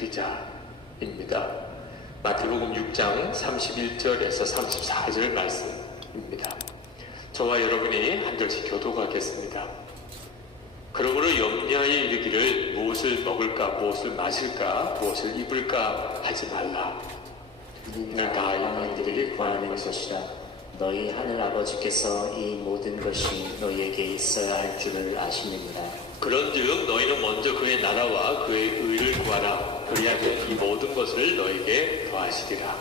드리자입니다. 마태복음 6장 31절에서 34절 말씀입니다. 저와 여러분이 한 절씩 교독하겠습니다. 그러므로 염려하여 이르기를 무엇을 먹을까, 무엇을 마실까, 무엇을 입을까 하지 말라. 이는 다 너희들이 구하는 것이라. 너희 하늘 아버지께서 이 모든 것이 너희에게 있어야 할 줄을 아시느니라. 그런즉 너희는 먼저 그의 나라와 그의 의를 구하라. 그리하면 이 모든 것을 너희에게 더하시리라.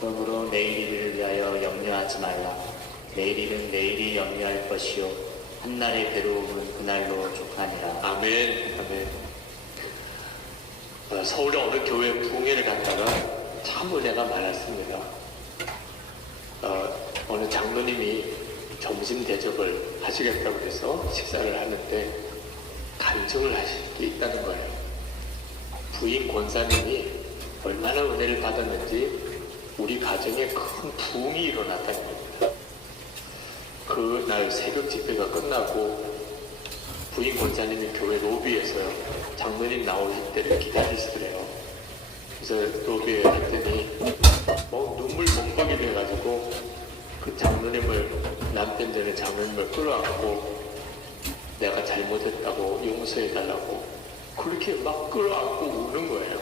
그러므로 내일 일을 위하여 염려하지 말라. 내일 일은 내일이 염려할 것이요 한날의 괴로움은 그날로 족하니라. 아멘. 아멘. 서울의 어느 교회 부흥회를 갔다가 참 은혜가 많았습니다. 어느 장로님이 점심 대접을 하시겠다고 해서 식사를 하는데 간증을 하실 게 있다는 거예요. 부인 권사님이 얼마나 은혜를 받았는지 우리 가정에 큰 부흥이 일어났다는 겁니다. 그날 새벽 집회가 끝나고 부인 권사님이 교회 로비에서요, 장로님 나오실 때를 기다리시더래요. 그래서 로비에 갔더니 눈물 멍멍이 돼가지고 그 장로님을, 남편 되는 장로님을 끌어안고 내가 잘못했다고 용서해달라고 그렇게 막 끌어안고 우는 거예요.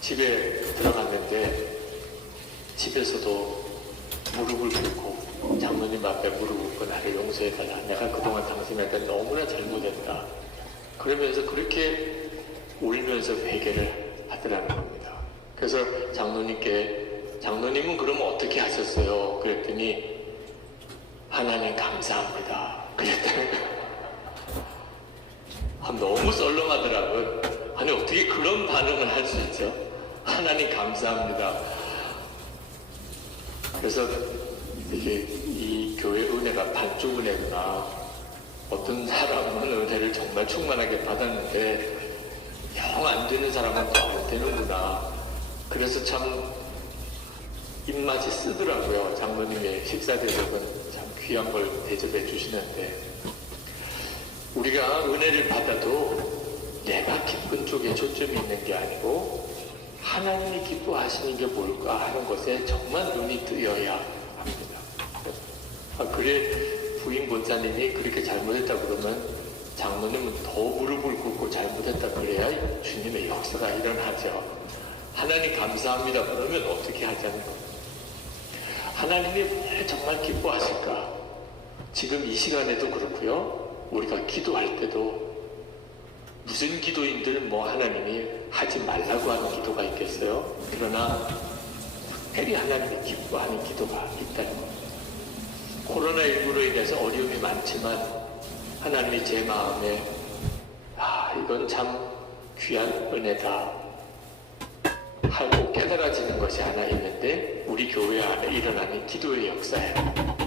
집에 들어갔는데 집에서도 무릎을 꿇고 장로님 앞에 무릎을 꿇고 나를 용서해달라. 내가 그동안 당신한테 너무나 잘못했다. 그러면서 그렇게 울면서 회개를 하더라는 겁니다. 그래서 장로님은 그러면 어떻게 하셨어요? 그랬더니 하나님 감사합니다. 그랬다는 거예요. 너무 썰렁하더라고요. 아니 어떻게 그런 반응을 할 수 있죠? 하나님 감사합니다. 그래서 이게 이 교회 은혜가 반쪽 은혜구나. 어떤 사람은 은혜를 정말 충만하게 받았는데 영 안 되는 사람은 더 안 되는구나. 그래서 참 입맛이 쓰더라고요. 장로님의 식사 대접은 참 귀한 걸 대접해 주시는데 우리가 은혜를 받아도 내가 기쁜 쪽에 초점이 있는 게 아니고 하나님이 기뻐하시는 게 뭘까 하는 것에 정말 눈이 뜨여야 합니다. 그래 부인 권사님이 그렇게 잘못했다 그러면 장로님은 더 무릎을 꿇고 잘못했다 그래야 주님의 역사가 일어나죠. 하나님 감사합니다 그러면 어떻게 하자는 겁니다. 하나님이 왜 정말 기뻐하실까? 지금 이 시간에도 그렇고요. 우리가 기도할 때도 무슨 기도인들 하나님이 하지 말라고 하는 기도가 있겠어요? 그러나 특별히 하나님이 기뻐하는 기도가 있다는 겁니다. 코로나19로 인해서 어려움이 많지만 하나님이 제 마음에 이건 참 귀한 은혜다 하고 깨달아지는 것이 하나 있는데 우리 교회 안에 일어나는 기도의 역사예요.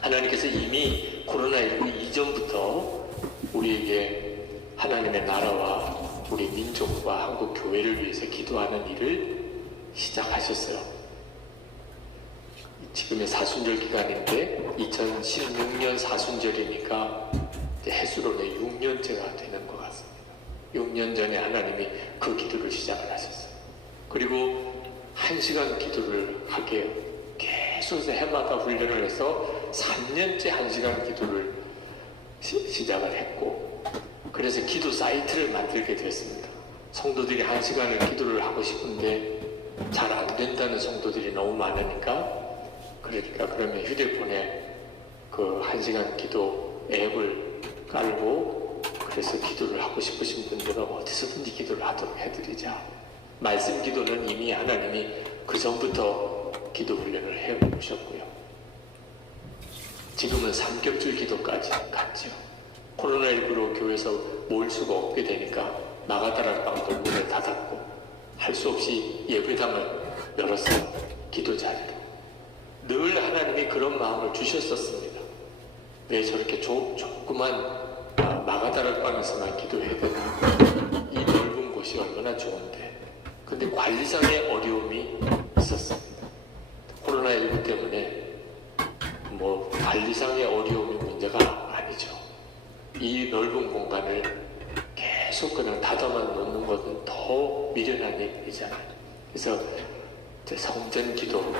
하나님께서 이미 코로나19 이전부터 우리에게 하나님의 나라와 우리 민족과 한국 교회를 위해서 기도하는 일을 시작하셨어요. 지금의 사순절 기간인데 2016년 사순절이니까 해수로는 6년째가 되는 것 같습니다. 6년 전에 하나님이 그 기도를 시작을 하셨어요. 그리고 1시간 기도를 하게 계속 해마다 훈련을 해서 3년째 1시간 기도를 시작을 했고 그래서 기도 사이트를 만들게 됐습니다. 성도들이 1시간을 기도를 하고 싶은데 잘 안 된다는 성도들이 너무 많으니까 그러면 휴대폰에 그 1시간 기도 앱을 깔고 그래서 기도를 하고 싶으신 분들은 어디서든지 기도를 하도록 해드리자. 말씀 기도는 이미 하나님이 그 전부터 기도 훈련을 해오셨고요. 지금은 삼겹줄 기도까지 갔죠. 코로나19로 교회에서 모일 수가 없게 되니까 마가다락방들 문을 닫았고 할 수 없이 예배당을 열었어요. 기도 자리로. 늘 하나님이 그런 마음을 주셨었습니다. 왜 저렇게 조그만 마가다락방에서만 기도해야 되나? 이 넓은 곳이 얼마나 좋은데. 근데 관리상의 어려움이 있었습니다. 코로나19 때문에 관리상의 어려움이 문제가 아니죠. 이 넓은 공간을 계속 계속 그냥 닫아만 놓는 것은 더 미련한 일이잖아요. 그래서 이제 성전 기도를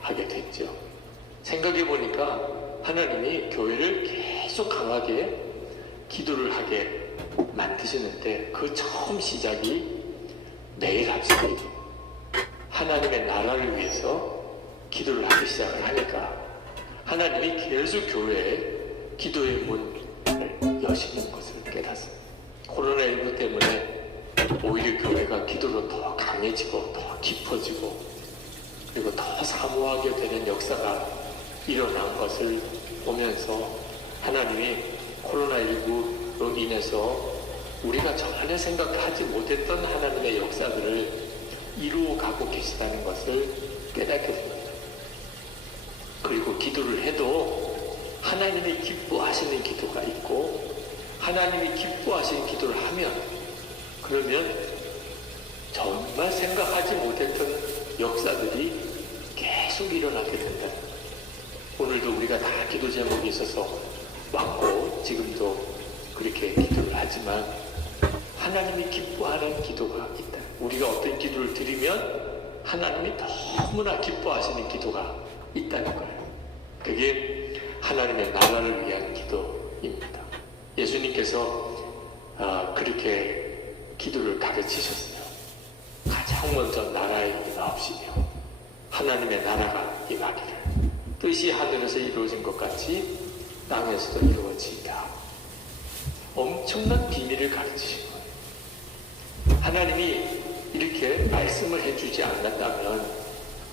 하게 됐죠. 생각해 보니까 하나님이 교회를 계속 강하게 기도를 하게 만드시는데 그 처음 시작이 매일 아침에 하나님의 나라를 위해서 기도를 하기 시작을 하니까 하나님이 계속 교회에 기도의 문을 여시는 것을 깨닫습니다. 코로나19 때문에 오히려 교회가 기도로 더 강해지고 더 깊어지고 그리고 더 사모하게 되는 역사가 일어난 것을 보면서 하나님이 코로나19로 인해서 우리가 전혀 생각하지 못했던 하나님의 역사들을 이루어가고 계시다는 것을 깨닫게 됩니다. 그리고 기도를 해도 하나님이 기뻐하시는 기도가 있고 하나님이 기뻐하시는 기도를 하면 그러면 정말 생각하지 못했던 역사들이 계속 일어나게 된다. 오늘도 우리가 다 기도 제목이 있어서 왔고 지금도 그렇게 기도를 하지만 하나님이 기뻐하는 기도가 있다. 우리가 어떤 기도를 드리면 하나님이 너무나 기뻐하시는 기도가 있다는 거예요. 그게 하나님의 나라를 위한 기도입니다. 예수님께서 그렇게 기도를 가르치셨어요. 가장 먼저 나라에 임하옵시며 하나님의 나라가 임하기를 뜻이 하늘에서 이루어진 것 같이 땅에서도 이루어지이다. 엄청난 비밀을 가르치신 거예요. 하나님이 이렇게 말씀을 해주지 않았다면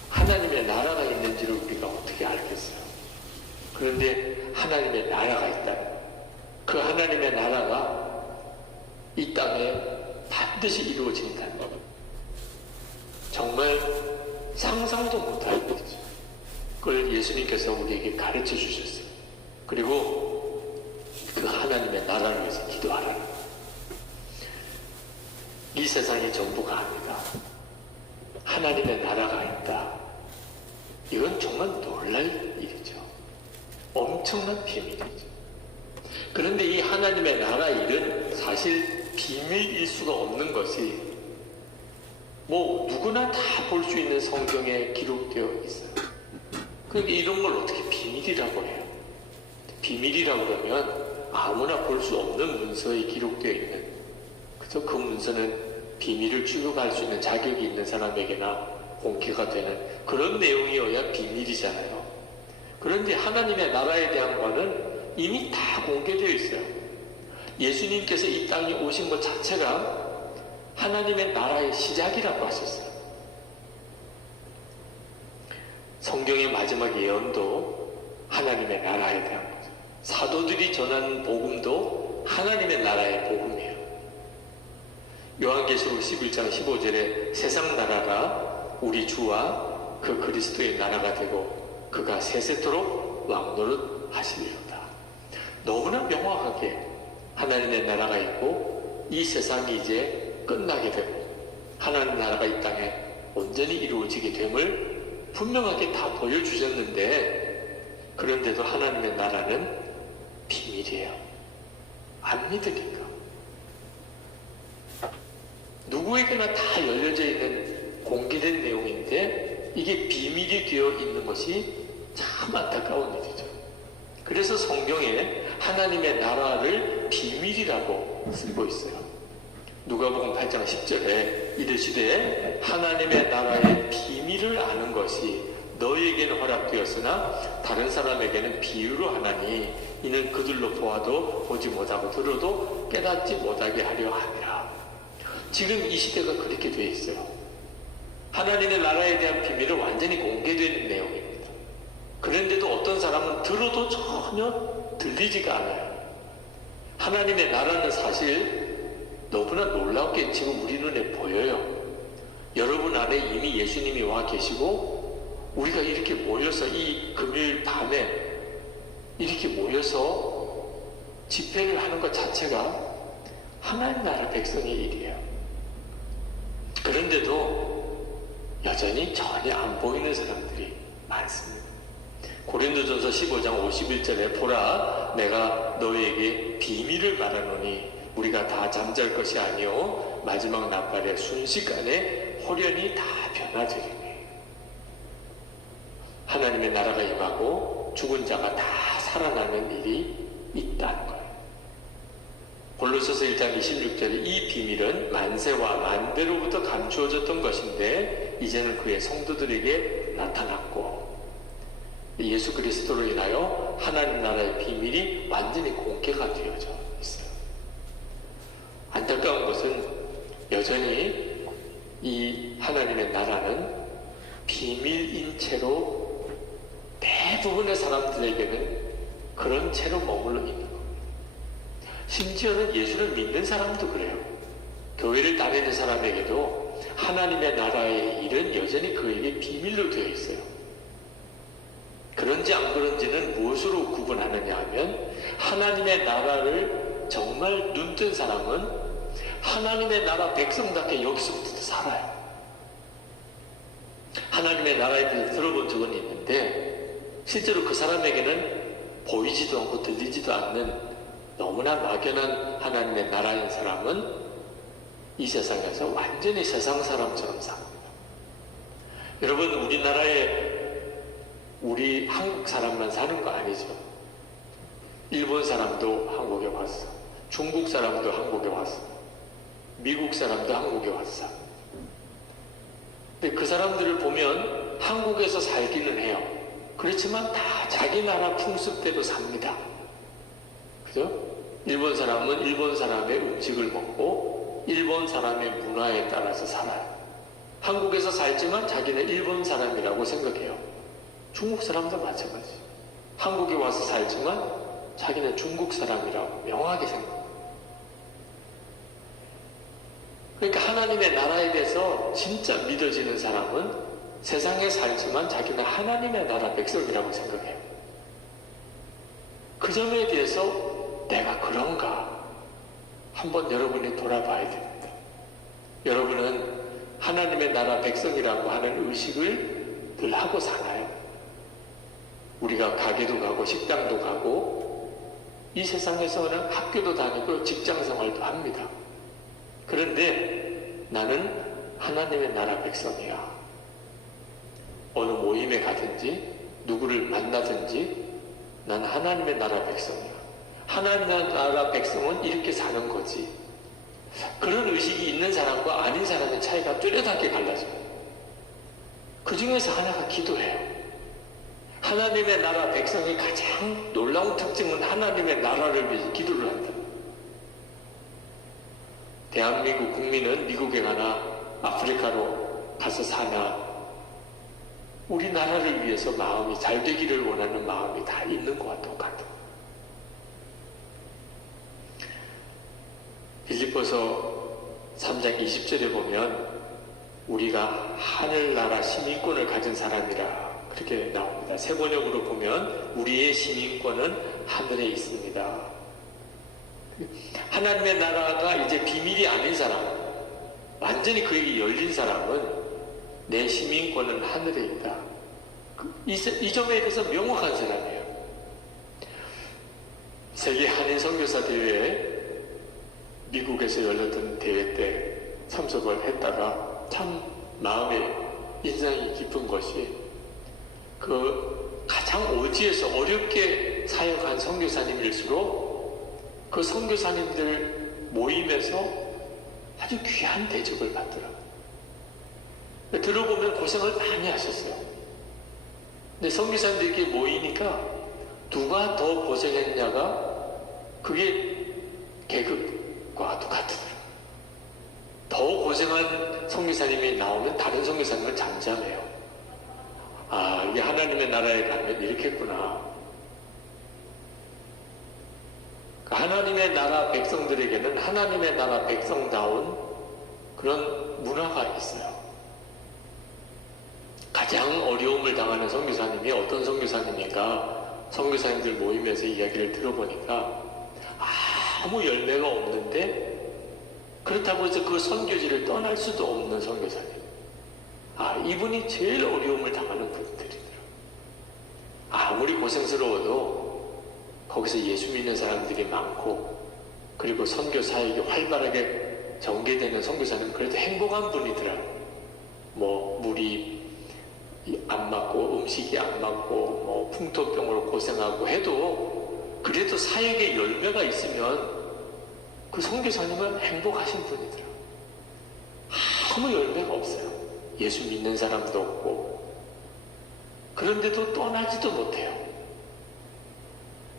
하나님의 나라가 있는지를 우리가 어떻게 알겠어요? 그런데 하나님의 나라가 있다. 그 하나님의 나라가 이 땅에 반드시 이루어진다는 것. 정말 상상도 못할 일이죠. 그걸 예수님께서 우리에게 가르쳐 주셨어요. 그리고 그 하나님의 나라를 위해서 기도하라. 이 세상의 정부가 아니다. 하나님의 나라가 있다. 이건 정말 놀랄 일이죠. 엄청난 비밀이죠. 그런데 이 하나님의 나라 일은 사실 비밀일 수가 없는 것이 뭐 누구나 다 볼 수 있는 성경에 기록되어 있어요. 그러니까 이런 걸 어떻게 비밀이라고 해요? 비밀이라고 그러면 아무나 볼 수 없는 문서에 기록되어 있는 그래서 그 문서는 비밀을 추구할 수 있는 자격이 있는 사람에게나 공개가 되는 그런 내용이어야 비밀이잖아요. 그런데 하나님의 나라에 대한 거는 이미 다 공개되어 있어요. 예수님께서 이 땅에 오신 것 자체가 하나님의 나라의 시작이라고 하셨어요. 성경의 마지막 예언도 하나님의 나라에 대한 거죠. 사도들이 전하는 복음도 하나님의 나라의 복음이에요. 요한계시록 11장 15절에 세상 나라가 우리 주와 그 그리스도의 나라가 되고 그가 세세토록 왕노릇 하시리로다. 너무나 명확하게 하나님의 나라가 있고 이 세상이 이제 끝나게 되고 하나님 나라가 이 땅에 온전히 이루어지게 됨을 분명하게 다 보여주셨는데 그런데도 하나님의 나라는 비밀이에요. 안 믿으니까. 누구에게나 다 열려져 있는 공개된 내용인데 이게 비밀이 되어 있는 것이 참 안타까운 일이죠. 그래서 성경에 하나님의 나라를 비밀이라고 쓰고 있어요. 누가복음 8장 10절에 이르시되 하나님의 나라의 비밀을 아는 것이 너희에게는 허락되었으나 다른 사람에게는 비유로 하나니 이는 그들로 보아도 보지 못하고 들어도 깨닫지 못하게 하려 함이라. 지금 이 시대가 그렇게 되어 있어요. 하나님의 나라에 대한 비밀은 완전히 공개된 내용입니다. 그런데도 어떤 사람은 들어도 전혀 들리지가 않아요. 하나님의 나라는 사실 너무나 놀랍게 지금 우리 눈에 보여요. 여러분 안에 이미 예수님이 와 계시고 우리가 이렇게 모여서 이 금요일 밤에 이렇게 모여서 집회를 하는 것 자체가 하나님 나라 백성의 일이에요. 그런데도 여전히 전혀 안 보이는 사람들이 많습니다. 고린도전서 15장 51절에 보라 내가 너희에게 비밀을 말하노니 우리가 다 잠잘 것이 아니요 마지막 날발에 순식간에 홀연히 다 변화되리니 하나님의 나라가 임하고 죽은 자가 다 살아나는 일이 있다는 거예요. 골로새서 1장 26절에 이 비밀은 만세와 만대로부터 감추어졌던 것인데 이제는 그의 성도들에게 나타났고 예수 그리스도로 인하여 하나님 나라의 비밀이 완전히 공개가 되어져 있어요. 안타까운 것은 여전히 이 하나님의 나라는 비밀인 채로 대부분의 사람들에게는 그런 채로 머물러 있는 겁니다. 심지어는 예수를 믿는 사람도 그래요. 교회를 다니는 사람에게도 하나님의 나라의 일은 여전히 그에게 비밀로 되어 있어요. 그런지 안 그런지는 무엇으로 구분하느냐 하면 하나님의 나라를 정말 눈뜬 사람은 하나님의 나라 백성답게 여기서부터 살아요. 하나님의 나라에 대해서 들어본 적은 있는데 실제로 그 사람에게는 보이지도 않고 들리지도 않는 너무나 막연한 하나님의 나라인 사람은 이 세상에서 완전히 세상 사람처럼 삽니다. 여러분, 우리나라에 우리 한국 사람만 사는 거 아니죠. 일본 사람도 한국에 왔어. 중국 사람도 한국에 왔어. 미국 사람도 한국에 왔어. 근데 그 사람들을 보면 한국에서 살기는 해요. 그렇지만 다 자기 나라 풍습대로 삽니다. 그죠? 일본 사람은 일본 사람의 음식을 먹고 일본 사람의 문화에 따라서 살아요. 한국에서 살지만 자기는 일본 사람이라고 생각해요. 중국 사람도 마찬가지. 한국에 와서 살지만 자기는 중국 사람이라고 명확하게 생각해요. 그러니까 하나님의 나라에 대해서 진짜 믿어지는 사람은 세상에 살지만 자기는 하나님의 나라 백성이라고 생각해요. 그 점에 대해서 내가 그런가? 한번 여러분이 돌아봐야 됩니다. 여러분은 하나님의 나라 백성이라고 하는 의식을 늘 하고 사나요? 우리가 가게도 가고 식당도 가고 이 세상에서는 학교도 다니고 직장생활도 합니다. 그런데 나는 하나님의 나라 백성이야. 어느 모임에 가든지 누구를 만나든지 난 하나님의 나라 백성이야. 하나님의 나라 백성은 이렇게 사는 거지. 그런 의식이 있는 사람과 아닌 사람의 차이가 뚜렷하게 갈라져요. 그 중에서 하나가 기도해요. 하나님의 나라 백성의 가장 놀라운 특징은 하나님의 나라를 위해서 기도를 한다. 대한민국 국민은 미국에 가나 아프리카로 가서 사나 우리나라를 위해서 마음이 잘 되기를 원하는 마음이 다 있는 것과 똑같아. 빌립보서 3장 20절에 보면 우리가 하늘나라 시민권을 가진 사람이라 그렇게 나옵니다. 세번역으로 보면 우리의 시민권은 하늘에 있습니다. 하나님의 나라가 이제 비밀이 아닌 사람, 완전히 그에게 열린 사람은 내 시민권은 하늘에 있다. 이 점에 대해서 명확한 사람이에요. 세계 한인 선교사 대회에 미국에서 열렸던 대회 때 참석을 했다가 참 마음에 인상이 깊은 것이 그 가장 오지에서 어렵게 사역한 선교사님일수록 그 선교사님들 모임에서 아주 귀한 대접을 받더라고요. 들어보면 고생을 많이 하셨어요. 근데 선교사님들끼리 모이니까 누가 더 고생했냐가 그게 계급과 똑같더라고요. 더 고생한 선교사님이 나오면 다른 선교사님은 잠잠해요. 아, 이게 하나님의 나라에 가면 이렇겠구나. 하나님의 나라 백성들에게는 하나님의 나라 백성다운 그런 문화가 있어요. 가장 어려움을 당하는 선교사님이 어떤 선교사님인가 선교사님들 모임에서 이야기를 들어보니까 아무 열매가 없는데 그렇다고 해서 그 선교지를 떠날 수도 없는 선교사님. 이분이 제일 어려움을 당하는 분들이더라고요. 아무리 고생스러워도 거기서 예수 믿는 사람들이 많고 그리고 선교 사역이 활발하게 전개되는 선교사는 그래도 행복한 분이더라. 뭐 물이 안 맞고 음식이 안 맞고 뭐 풍토병으로 고생하고 해도 그래도 사역의 열매가 있으면 그 선교사님은 행복하신 분이더라. 아무 열매가 없어요. 예수 믿는 사람도 없고 그런데도 떠나지도 못해요.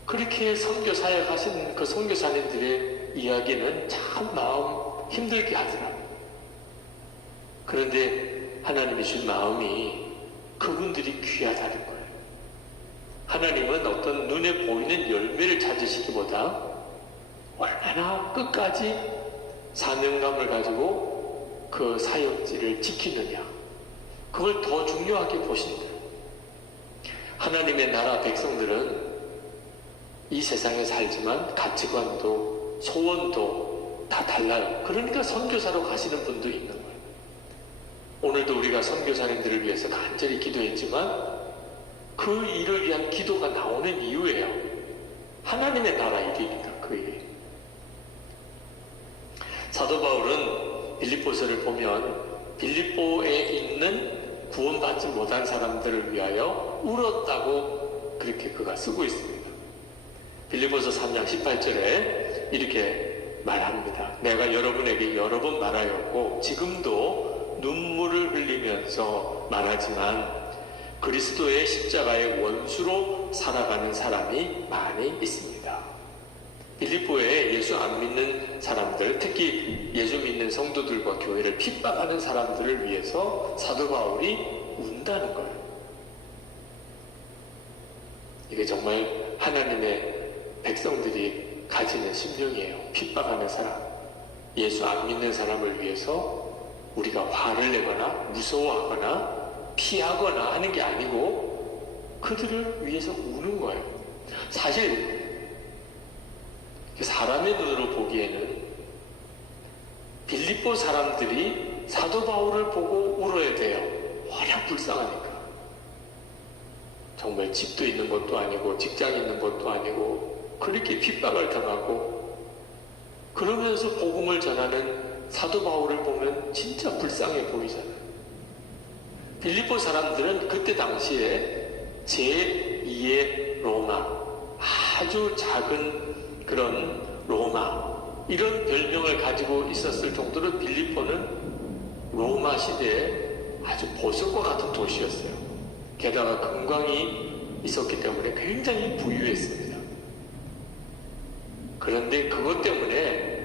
그렇게 선교 사역하신 그 선교사님들의 이야기는 참 마음 힘들게 하더라. 그런데 하나님이 준 마음이 그분들이 귀하다는 거예요. 하나님은 어떤 눈에 보이는 열매를 찾으시기보다 얼마나 끝까지 사명감을 가지고 그 사역지를 지키느냐, 그걸 더 중요하게 보신대요. 하나님의 나라 백성들은 이 세상에 살지만 가치관도 소원도 다 달라요. 그러니까 선교사로 가시는 분도 있는 거예요. 오늘도 우리가 선교사님들을 위해서 간절히 기도했지만 그 일을 위한 기도가 나오는 이유예요. 하나님의 나라 일이니까 그 일이. 사도 바울은 빌립보서를 보면 빌립보에 있는 구원받지 못한 사람들을 위하여 울었다고 그렇게 그가 쓰고 있습니다. 빌립보서 3장 18절에 이렇게 말합니다. 내가 여러분에게 여러 번 말하였고 지금도 눈물을 흘리면서 말하지만 그리스도의 십자가의 원수로 살아가는 사람이 많이 있습니다. 빌립보에 예수 안 믿는 사람들, 특히 예수 믿는 성도들과 교회를 핍박하는 사람들을 위해서 사도 바울이 운다는 거예요. 이게 정말 하나님의 백성들이 가지는 심령이에요. 핍박하는 사람, 예수 안 믿는 사람을 위해서 우리가 화를 내거나 무서워하거나 피하거나 하는 게 아니고 그들을 위해서 우는 거예요. 사실 사람의 눈으로 보기에는 빌립보 사람들이 사도 바울을 보고 울어야 돼요. 워낙 불쌍하니까. 정말 집도 있는 것도 아니고 직장 있는 것도 아니고 그렇게 핍박을 당하고 그러면서 복음을 전하는 사도 바울을 보면 진짜 불쌍해 보이잖아요. 빌립보 사람들은 그때 당시에 제2의 로마, 아주 작은 그런 로마, 이런 별명을 가지고 있었을 정도로 빌립보는 로마 시대에 아주 보석과 같은 도시였어요. 게다가 금광이 있었기 때문에 굉장히 부유했습니다. 그런데 그것 때문에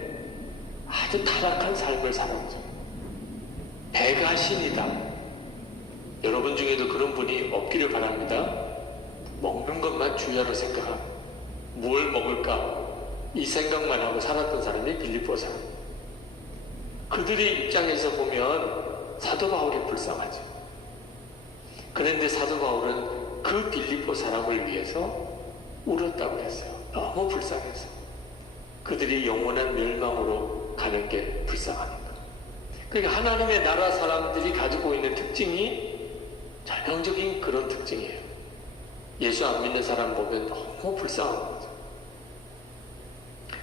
아주 타락한 삶을 살았죠. 배가 신이다. 여러분 중에도 그런 분이 없기를 바랍니다. 먹는 것만 주야로 생각하고 뭘 먹을까 이 생각만 하고 살았던 사람이 빌립보 사람. 그들의 입장에서 보면 사도 바울이 불쌍하죠. 그런데 사도 바울은 그 빌립보 사람을 위해서 울었다고 했어요. 너무 불쌍해서. 그들이 영원한 멸망으로 가는 게 불쌍하니까. 그러니까 하나님의 나라 사람들이 가지고 있는 특징이 전형적인 그런 특징이에요. 예수 안 믿는 사람 보면 너무 불쌍한 거죠.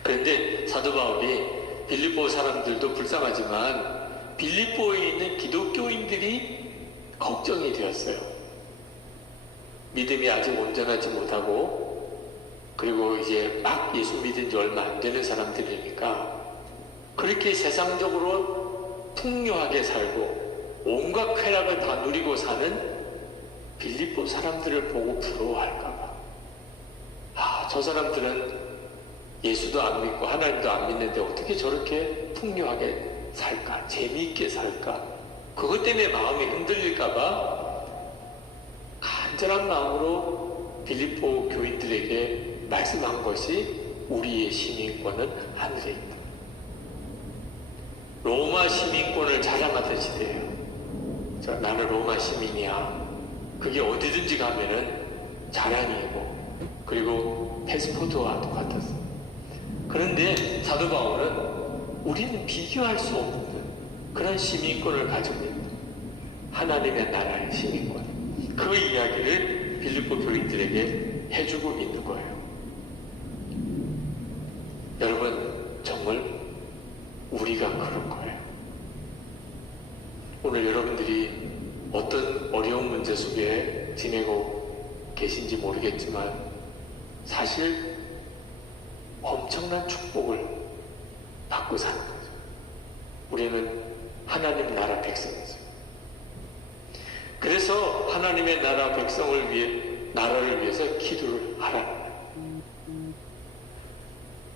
그런데 사도 바울이 빌립보 사람들도 불쌍하지만 빌립보에 있는 기독교인들이 걱정이 되었어요. 믿음이 아직 온전하지 못하고 그리고 이제 막 예수 믿은 지 얼마 안 되는 사람들이니까 그렇게 세상적으로 풍요하게 살고 온갖 쾌락을 다 누리고 사는 빌립보 사람들을 보고 부러워할까봐. 저 사람들은 예수도 안 믿고 하나님도 안 믿는데 어떻게 저렇게 풍요하게 살까? 재미있게 살까? 그것 때문에 마음이 흔들릴까봐 간절한 마음으로 빌립보 교인들에게 말씀한 것이 우리의 시민권은 하늘에 있다. 로마 시민권을 자랑하던 시대예요. 나는 로마 시민이야. 그게 어디든지 가면은 자랑이고 그리고 패스포트와 똑같았어. 그런데 사도 바울은 우리는 비교할 수 없는 그런 시민권을 가지고 있다. 하나님의 나라의 시민권. 그 이야기를 빌립보 교인들에게 해주고 있는 거예요. 여러분, 우리가 그럴 거예요. 오늘 여러분들이 어떤 어려운 문제 속에 지내고 계신지 모르겠지만 사실 엄청난 축복을 받고 사는 거죠. 우리는 하나님 나라 백성이죠. 그래서 하나님의 나라 백성을 위해, 나라를 위해서 기도를 하라는 거예요.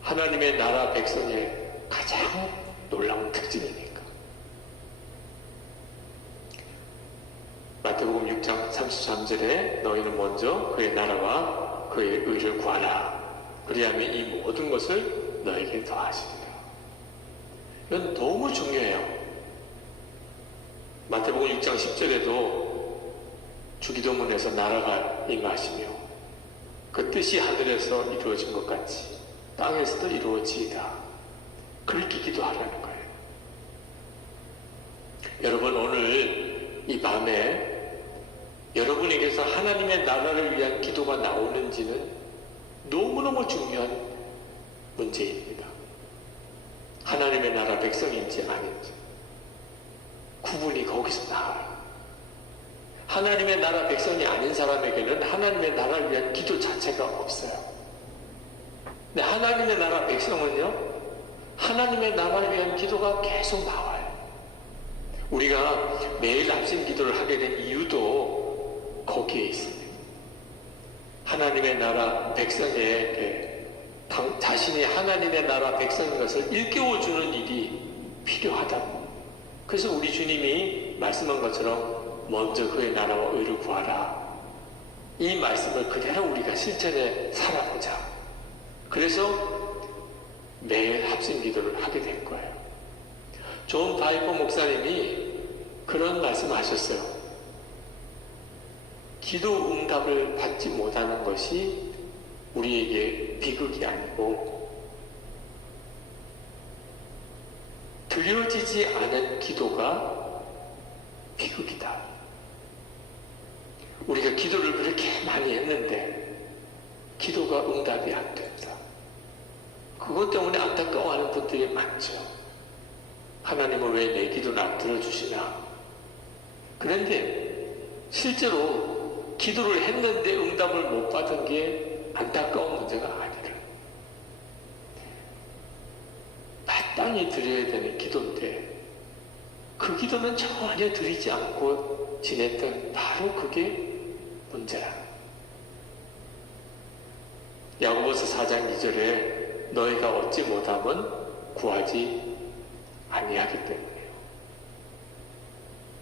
하나님의 나라 백성의 가장 놀라운 특징이니까. 마태복음 6장 33절에 너희는 먼저 그의 나라와 그의 의를 구하라. 그리하면 이 모든 것을 너에게 더하시리라. 이건 너무 중요해요. 마태복음 6장 10절에도 주기도문에서 나라가 임하시며 그 뜻이 하늘에서 이루어진 것 같이 땅에서도 이루어지이다. 그렇게 기도하라는 거예요. 여러분, 오늘 이 밤에 여러분에게서 하나님의 나라를 위한 기도가 나오는지는 너무너무 중요한 문제입니다. 하나님의 나라 백성인지 아닌지 구분이 거기서 나와요. 하나님의 나라 백성이 아닌 사람에게는 하나님의 나라를 위한 기도 자체가 없어요. 근데 하나님의 나라 백성은요, 하나님의 나라를 위한 기도가 계속 나와요. 우리가 매일 아침 기도를 하게 된 이유도 거기에 있습니다. 하나님의 나라 백성에게 자신이 하나님의 나라 백성인 것을 일깨워주는 일이 필요하다고. 그래서 우리 주님이 말씀한 것처럼 먼저 그의 나라와 의를 구하라. 이 말씀을 그대로 우리가 실천해 살아보자. 그래서 매일 합심 기도를 하게 된 거예요. 존 바이퍼 목사님이 그런 말씀하셨어요. 기도 응답을 받지 못하는 것이 우리에게 비극이 아니고 들려지지 않은 기도가 비극이다. 우리가 기도를 그렇게 많이 했는데 기도가 응답이 안 된다. 그것 때문에 안타까워하는 분들이 많죠. 하나님은 왜 내 기도를 안 들어주시나? 그런데 실제로 기도를 했는데 응답을 못 받은 게 안타까운 문제가 아니라 마땅히 드려야 되는 기도인데 그 기도는 전혀 드리지 않고 지냈던 바로 그게 문제라. 야고보서 4장 2절에 너희가 얻지 못하면 구하지 아니하기 때문이에요.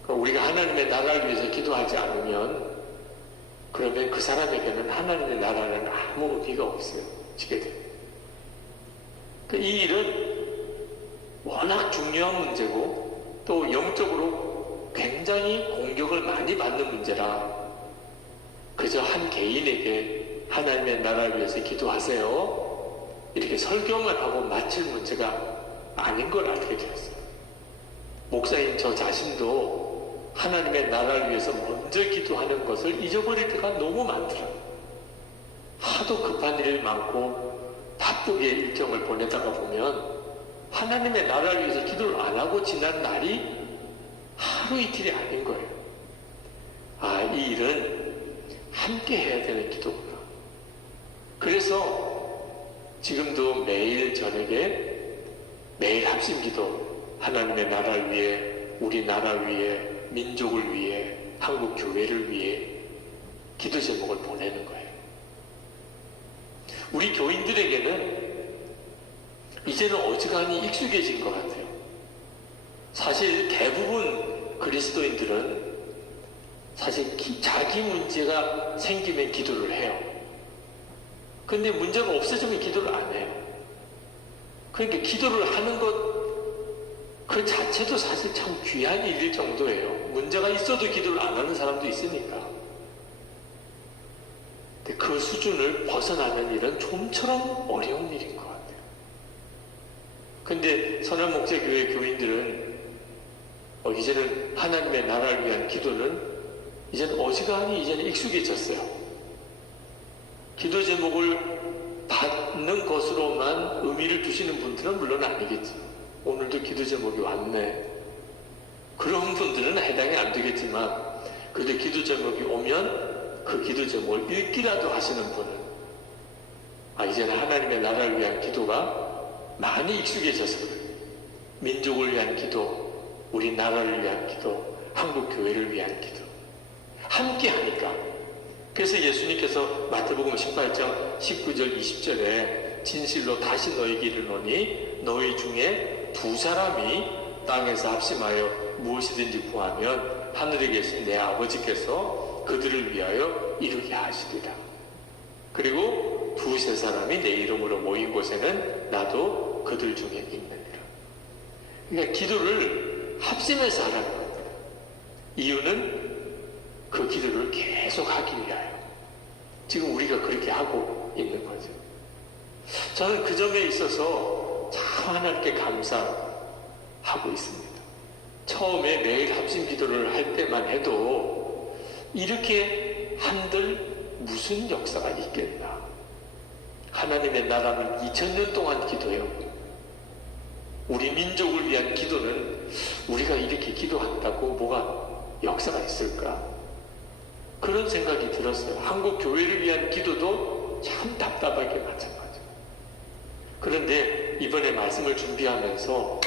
그러니까 우리가 하나님의 나라를 위해서 기도하지 않으면 그러면 그 사람에게는 하나님의 나라는 아무 의미가 없어지게 됩니다. 그러니까 이 일은 워낙 중요한 문제고 또 영적으로 굉장히 공격을 많이 받는 문제라 그저 한 개인에게 하나님의 나라를 위해서 기도하세요 이렇게 설교만 하고 마칠 문제가 아닌 걸 알게 되었어요. 목사님 저 자신도 하나님의 나라를 위해서 먼저 기도하는 것을 잊어버릴 때가 너무 많더라고요. 하도 급한 일이 많고 바쁘게 일정을 보내다가 보면 하나님의 나라를 위해서 기도를 안 하고 지난 날이 하루 이틀이 아닌 거예요. 아, 이 일은 함께 해야 되는 기도구나. 그래서 지금도 매일 저녁에 매일 합심 기도, 하나님의 나라를 위해, 우리나라를 위해, 민족을 위해, 한국 교회를 위해 기도 제목을 보내는 거예요. 우리 교인들에게는 이제는 어지간히 익숙해진 것 같아요. 사실 대부분 그리스도인들은 사실 자기 문제가 생기면 기도를 해요. 근데 문제가 없어지면 기도를 안 해요. 그러니까 기도를 하는 것 그 자체도 사실 참 귀한 일일 정도예요. 문제가 있어도 기도를 안 하는 사람도 있으니까. 근데 그 수준을 벗어나는 일은 좀처럼 어려운 일인 것 같아요. 근데 선한목재교회 교인들은 이제는 하나님의 나라를 위한 기도는 이제는 어지간히 이제는 익숙해졌어요. 기도 제목을 받는 것으로만 의미를 두시는 분들은 물론 아니겠지. 오늘도 기도 제목이 왔네. 그런 분들은 해당이 안 되겠지만 그래도 기도 제목이 오면 그 기도 제목을 읽기라도 하시는 분은 이제는 하나님의 나라를 위한 기도가 많이 익숙해져서 그래요. 민족을 위한 기도, 우리 나라를 위한 기도, 한국 교회를 위한 기도 함께 하니까. 그래서 예수님께서 마태복음 18장 19절 20절에 진실로 다시 너희에게 이르노니 너희 중에 두 사람이 땅에서 합심하여 무엇이든지 구하면 하늘에 계신 내 아버지께서 그들을 위하여 이루게 하시리라. 그리고 두세 사람이 내 이름으로 모인 곳에는 나도 그들 중에 있느니라. 그러니까 기도를 합심해서 하라는 겁니다. 이유는 그 기도를 계속 하기 위하여. 지금 우리가 그렇게 하고 있는 거죠. 저는 그 점에 있어서 참 하나님께 감사하고 있습니다. 처음에 매일 합심 기도를 할 때만 해도 이렇게 한들 무슨 역사가 있겠나. 하나님의 나라는 2000년 동안 기도해오고 우리 민족을 위한 기도는 우리가 이렇게 기도한다고 뭐가 역사가 있을까? 그런 생각이 들었어요. 한국 교회를 위한 기도도 참 답답하게 마찬가지고. 그런데 이번에 말씀을 준비하면서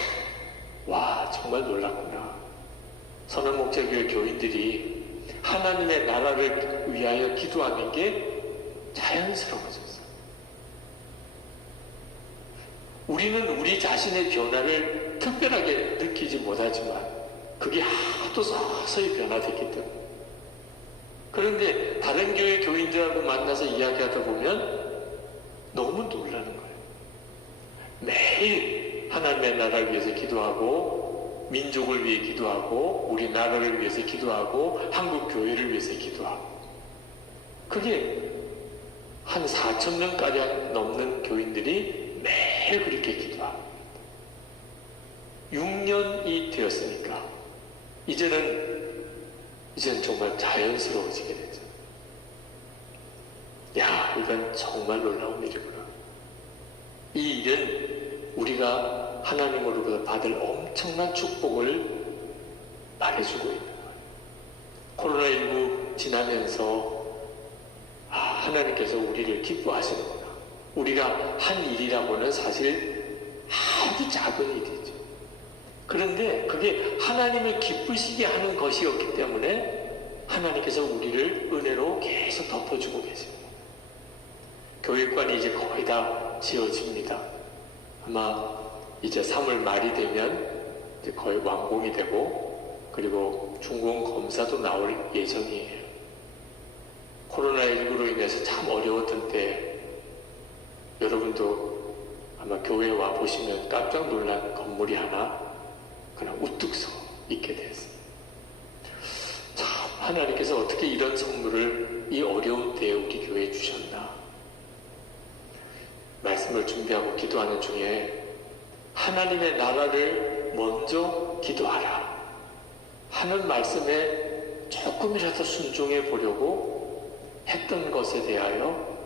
와, 정말 놀랐구나. 선한목자교회 교인들이 하나님의 나라를 위하여 기도하는 게 자연스러워졌어요. 우리는 우리 자신의 변화를 특별하게 느끼지 못하지만 그게 하도 서서히 변화됐기 때문에. 그런데 다른 교회 교인들하고 만나서 이야기하다 보면 너무 놀라는 거예요. 매일 하나님의 나라를 위해서 기도하고 민족을 위해 기도하고 우리 나라를 위해서 기도하고 한국 교회를 위해서 기도하고 그게 한 4,000명가량 넘는 교인들이 매일 그렇게 기도합니다. 6년이 되었으니까 이제는 정말 자연스러워지게 되죠. 야, 이건 정말 놀라운 일이구나. 이 일은 우리가 하나님으로부터 받을 엄청난 축복을 말해주고 있는 거예요. 코로나19 지나면서 하나님께서 우리를 기뻐하시는구나. 우리가 한 일이라고는 사실 아주 작은 일이죠. 그런데 그게 하나님을 기쁘시게 하는 것이었기 때문에 하나님께서 우리를 은혜로 계속 덮어주고 계십니다. 교육관이 이제 거의 다 지어집니다. 아마 이제 3월 말이 되면 이제 거의 완공이 되고 그리고 중공 검사도 나올 예정이에요. 코로나19로 인해서 참 어려웠던 때 여러분도 아마 교회에 와 보시면 깜짝 놀란 건물이 하나 그냥 우뚝 서 있게 됐습니다. 참 하나님께서 어떻게 이런 선물을 이 어려운 때에 우리 교회에 주셨나. 말씀을 준비하고 기도하는 중에 하나님의 나라를 먼저 기도하라 하는 말씀에 조금이라도 순종해 보려고 했던 것에 대하여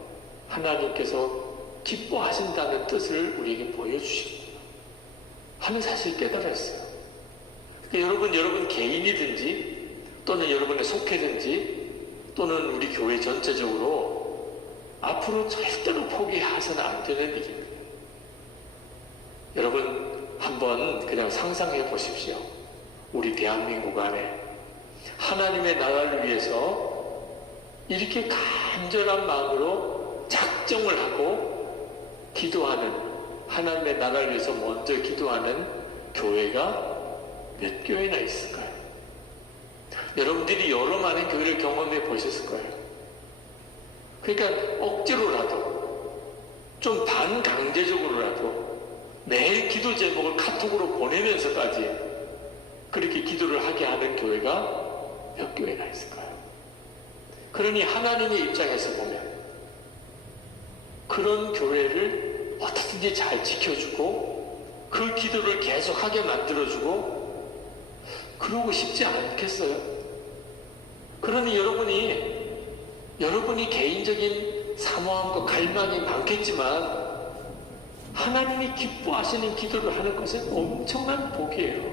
하나님께서 기뻐하신다는 뜻을 우리에게 보여주십니다. 하는 사실을 깨달았어요. 그러니까 여러분 개인이든지 또는 여러분의 속회든지 또는 우리 교회 전체적으로 앞으로 절대로 포기해서는 안 되는 일입니다. 여러분 한번 그냥 상상해 보십시오. 우리 대한민국 안에 하나님의 나라를 위해서 이렇게 간절한 마음으로 작정을 하고 기도하는 하나님의 나라를 위해서 먼저 기도하는 교회가 몇 교회나 있을까요? 여러분들이 여러 많은 교회를 경험해 보셨을 거예요. 그러니까 억지로라도 좀 반강제적으로라도 매일 기도 제목을 카톡으로 보내면서까지 그렇게 기도를 하게 하는 교회가 몇 교회나 있을까요? 그러니 하나님의 입장에서 보면 그런 교회를 어떻게든지 잘 지켜주고 그 기도를 계속하게 만들어주고 그러고 싶지 않겠어요? 그러니 여러분이 개인적인 사모함과 갈망이 많겠지만 하나님이 기뻐하시는 기도를 하는 것은 엄청난 복이에요.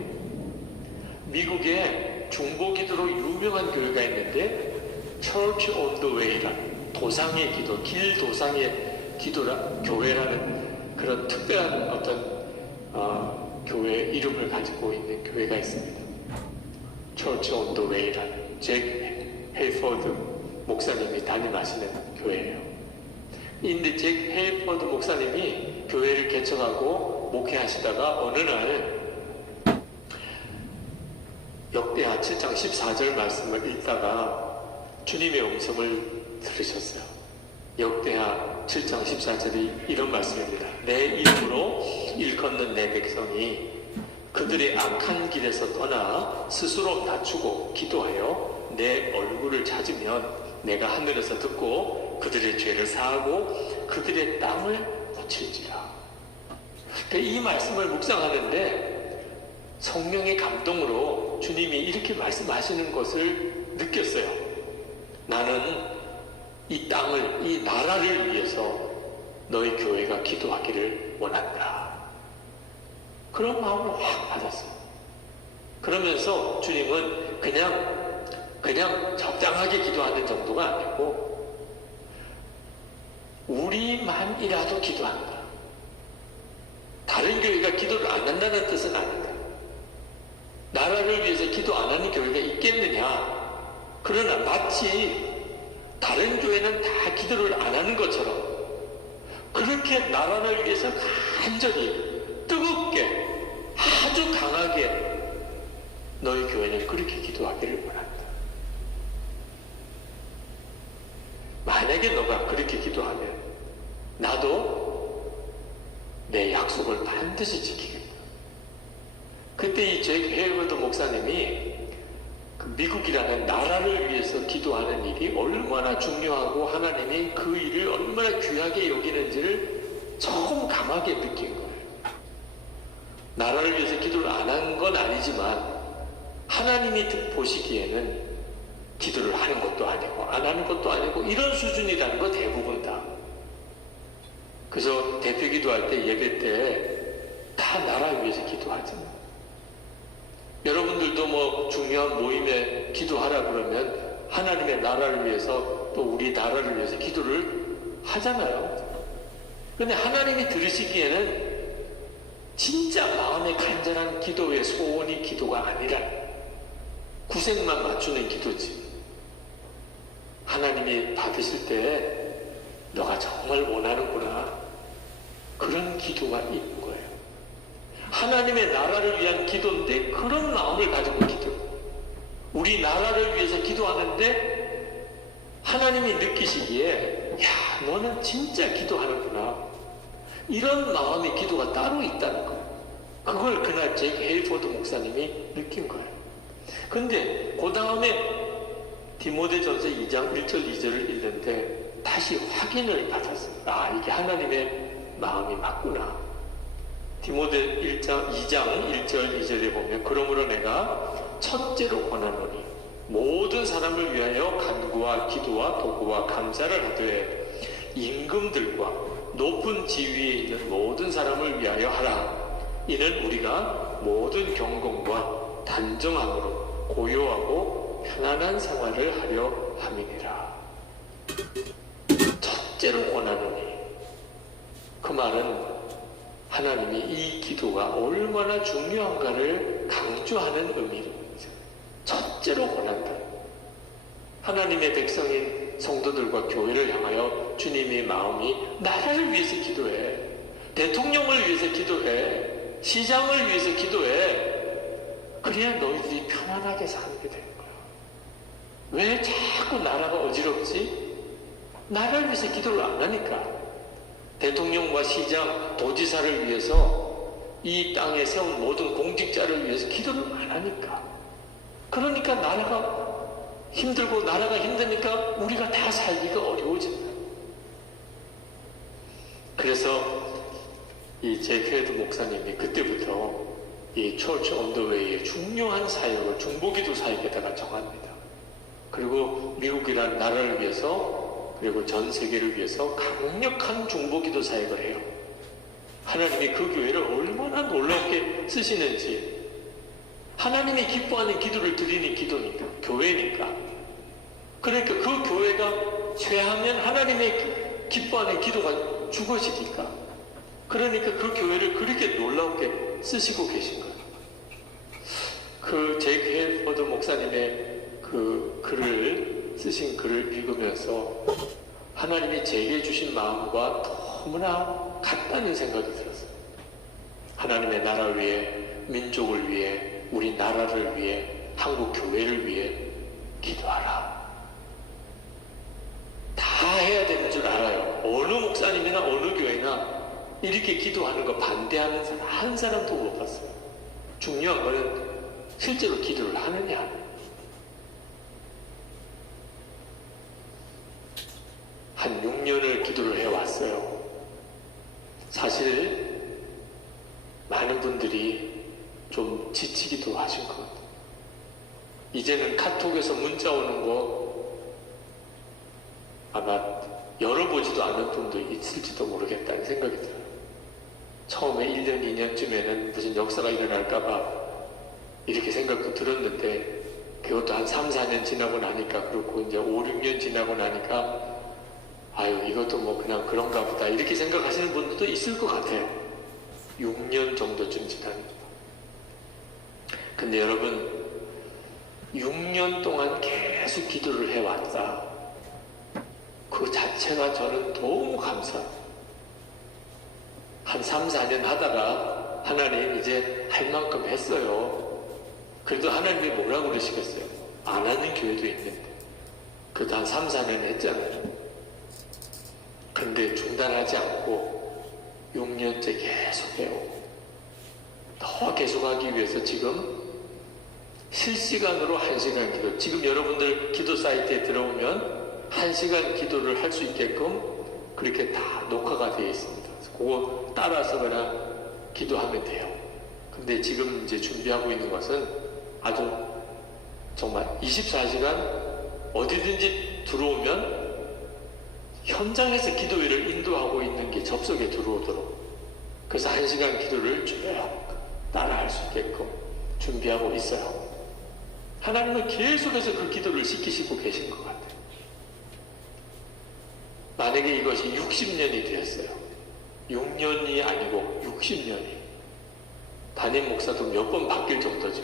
미국에 중보 기도로 유명한 교회가 있는데 Church on the Way라는 도상의 기도, 길 도상의 교회라는 그런 특별한 어떤 교회 이름을 가지고 있는 교회가 있습니다. Church on the Way라는 잭 헤이포드 목사님이 담임하시는 교회예요. 근데 잭 헤이포드 목사님이 교회를 개척하고 목회하시다가 어느 날 역대하 7장 14절 말씀을 읽다가 주님의 음성을 들으셨어요. 역대하 7장 14절이 이런 말씀입니다. 내 이름으로 일컫는 내 백성이 그들의 악한 길에서 떠나 스스로 낮추고 기도하여 내 얼굴을 찾으면 내가 하늘에서 듣고 그들의 죄를 사하고 그들의 땅을 고칠지라. 이 말씀을 묵상하는데 성령의 감동으로 주님이 이렇게 말씀하시는 것을 느꼈어요. 나는 이 땅을, 이 나라를 위해서 너희 교회가 기도하기를 원한다. 그런 마음을 확 받았어요. 그러면서 주님은 그냥 적당하게 기도하는 정도가 아니고 우리만이라도 기도한다. 다른 교회가 기도를 안 한다는 뜻은 아니다. 나라를 위해서 기도 안 하는 교회가 있겠느냐? 그러나 마치 다른 교회는 다 기도를 안 하는 것처럼 그렇게 나라를 위해서 간절히 뜨겁게 아주 강하게 너희 교회는 그렇게 기도하기를 원한다. 만약에 너가 그렇게 기도하면 나도 내 약속을 반드시 지키겠다. 그때 이 잭 헤이워드 목사님이 그 미국이라는 나라를 위해서 기도하는 일이 얼마나 중요하고 하나님이 그 일을 얼마나 귀하게 여기는지를 처음 강하게 느낀 거예요. 나라를 위해서 기도를 안 한 건 아니지만 하나님이 보시기에는 기도를 하는 것도 아니고 안 하는 것도 아니고 이런 수준이라는 거 대부분 다. 그래서 대표 기도할 때 예배 때 다 나라 위해서 기도하잖아요. 여러분들도 뭐 중요한 모임에 기도하라 그러면 하나님의 나라를 위해서 또 우리 나라를 위해서 기도를 하잖아요. 그런데 하나님이 들으시기에는 진짜 마음의 간절한 기도의 소원이 기도가 아니라 구색만 맞추는 기도지. 하나님이 받으실 때 너가 정말 원하는구나. 그런 기도가 있는 거예요. 하나님의 나라를 위한 기도인데 그런 마음을 가지고 기도. 우리 나라를 위해서 기도하는데 하나님이 느끼시기에 야, 너는 진짜 기도하는구나. 이런 마음의 기도가 따로 있다는 거예요. 그걸 그날 잭 헤이포드 목사님이 느낀 거예요. 근데 그 다음에 디모데전서 2장 1절 2절을 읽는데 다시 확인을 받았어요. 아, 이게 하나님의 마음이 맞구나. 디모데 2장 1절 2절에 보면 그러므로 내가 첫째로 권하노니 모든 사람을 위하여 간구와 기도와 도구와 감사를 하되 임금들과 높은 지위에 있는 모든 사람을 위하여 하라. 이는 우리가 모든 경건과 단정함으로 고요하고 편안한 생활을 하려 함이니라. 첫째로 권하노니, 그 말은 하나님이 이 기도가 얼마나 중요한가를 강조하는 의미입니다. 첫째로 권한다. 하나님의 백성인 성도들과 교회를 향하여 주님의 마음이 나라를 위해서 기도해, 대통령을 위해서 기도해, 시장을 위해서 기도해. 그래야 너희들이 편안하게 살게 되는 거야. 왜 자꾸 나라가 어지럽지? 나라를 위해서 기도를 안 하니까. 대통령과 시장, 도지사를 위해서 이 땅에 세운 모든 공직자를 위해서 기도를 안 하니까. 그러니까 나라가 힘들고 나라가 힘드니까 우리가 다 살기가 어려워진다. 그래서 이 잭 헤이워드 목사님이 그때부터 이 Church on the Way의 중요한 사역을 중보기도 사역에다가 정합니다. 그리고 미국이라는 나라를 위해서 그리고 전 세계를 위해서 강력한 중보기도 사역을 해요. 하나님이 그 교회를 얼마나 놀랍게 쓰시는지. 하나님이 기뻐하는 기도를 드리는 기도니까, 교회니까. 그러니까 그 교회가 죄하면 하나님의 기뻐하는 기도가 죽어지니까. 그러니까 그 교회를 그렇게 놀랍게 쓰시고 계신 거예요. 그 제이크 헬퍼드 목사님의 그 글을 쓰신 글을 읽으면서 하나님이 제게 주신 마음과 너무나 같다는 생각이 들었어요. 하나님의 나라를 위해, 민족을 위해, 우리 나라를 위해, 한국 교회를 위해 기도하라. 다 해야 되는 줄 알아요. 어느 목사님이나 어느 교회나 이렇게 기도하는 거 반대하는 사람 한 사람도 못 봤어요. 중요한 거는 실제로 기도를 하느냐. 한 6년을 기도를 해왔어요. 사실 많은 분들이 좀 지치기도 하신 것 같아요. 이제는 카톡에서 문자 오는 거 아마 열어보지도 않은 분도 있을지도 모르겠다는 생각이 들어요. 처음에 1년, 2년쯤에는 무슨 역사가 일어날까봐 이렇게 생각도 들었는데, 그것도 한 3, 4년 지나고 나니까 그렇고, 이제 5, 6년 지나고 나니까 아유, 이것도 뭐 그냥 그런가 보다 이렇게 생각하시는 분들도 있을 것 같아요. 6년 정도쯤 지나니까. 근데 여러분, 6년 동안 계속 기도를 해왔다. 그 자체가 저는 너무 감사해요. 한 3, 4년 하다가 하나님 이제 할 만큼 했어요. 그래도 하나님이 뭐라고 그러시겠어요? 안 하는 교회도 있는데. 그래도 한 3, 4년 했잖아요. 근데 중단하지 않고 6년째 계속 해오고, 더 계속하기 위해서 지금 실시간으로 1시간 기도, 지금 여러분들 기도 사이트에 들어오면 1시간 기도를 할 수 있게끔 그렇게 다 녹화가 되어 있습니다. 그거 따라서 그냥 기도하면 돼요. 근데 지금 이제 준비하고 있는 것은 아주 정말 24시간 어디든지 들어오면 현장에서 기도회를 인도하고 있는 게 접속에 들어오도록, 그래서 1시간 기도를 쭉 따라할 수 있게끔 준비하고 있어요. 하나님은 계속해서 그 기도를 시키시고 계신 것 같아요. 만약에 이것이 60년이 되었어요. 6년이 아니고 60년이. 담임 목사도 몇 번 바뀔 정도죠.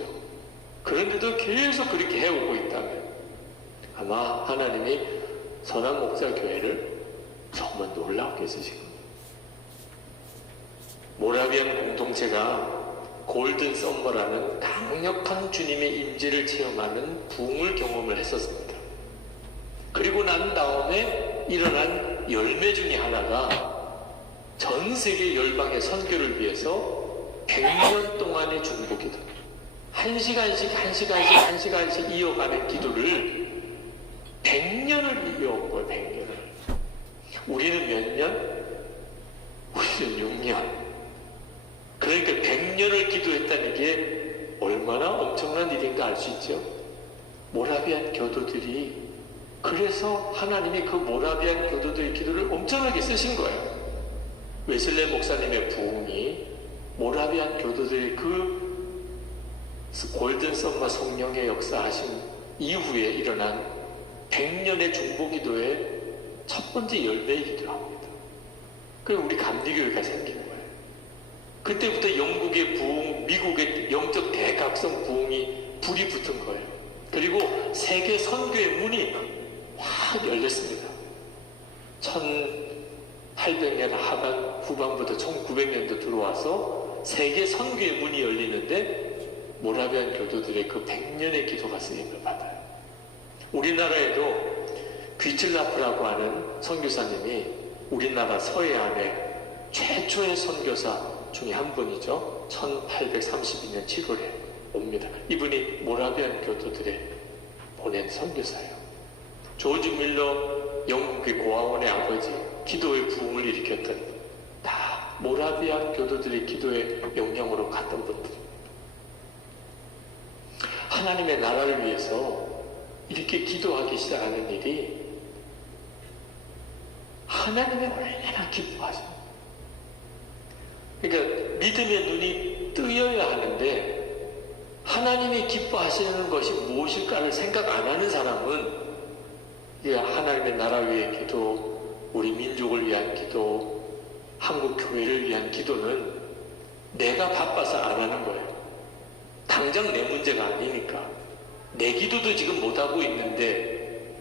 그런데도 계속 그렇게 해오고 있다면 아마 하나님이 선한 목사 교회를 정말 놀랍게 쓰신 겁니다. 모라비안 공동체가 골든 썸머라는 강력한 주님의 임재를 체험하는 부흥을 경험을 했었습니다. 그리고 난 다음에 일어난 열매 중에 하나가 전 세계 열방의 선교를 위해서 100년 동안의 중보기도, 1시간씩 이어가는 기도를 100년을 이어온 거예요. 100년을. 우리는 몇 년? 우리는 6년. 그러니까 100년을 기도했다는 게 얼마나 엄청난 일인가 알 수 있죠. 모라비안 교도들이, 그래서 하나님이 그 모라비안 교도들의 기도를 엄청나게 쓰신 거예요. 웨슬레 목사님의 부흥이 모라비안 교도들이 그 골든 썸머 성령의 역사하신 이후에 일어난 100년의 중보기도의 첫 번째 열매이기도 합니다. 그래서 우리 감리교회가 생긴 거예요. 그때부터 영국의 부흥, 미국의 영적 대각성 부흥이 불이 붙은 거예요. 그리고 세계 선교의 문이 확 열렸습니다. 1800년 후반부터 1900년도 들어와서 세계 선교의 문이 열리는데 모라비안 교도들의 그 100년의 기도가 쓰임을 받아요. 우리나라에도 귀틀라프라고 하는 선교사님이 우리나라 서해안의 최초의 선교사 중에 한 분이죠. 1832년 7월에 옵니다. 이분이 모라비안 교도들의 보낸 선교사예요. 조지 밀러 영국의 고아원의 아버지, 기도의 부흥을 일으켰던, 다 모라비안 교도들의 기도의 영향으로 갔던 분들입니다. 하나님의 나라를 위해서 이렇게 기도하기 시작하는 일이 하나님이 얼마나 기뻐하십니까? 믿음의 눈이 뜨여야 하는데 하나님이 기뻐하시는 것이 무엇일까를 생각 안 하는 사람은 하나님의 나라 위의 기도, 우리 민족을 위한 기도, 한국 교회를 위한 기도는 내가 바빠서 안 하는 거예요. 당장 내 문제가 아니니까. 내 기도도 지금 못하고 있는데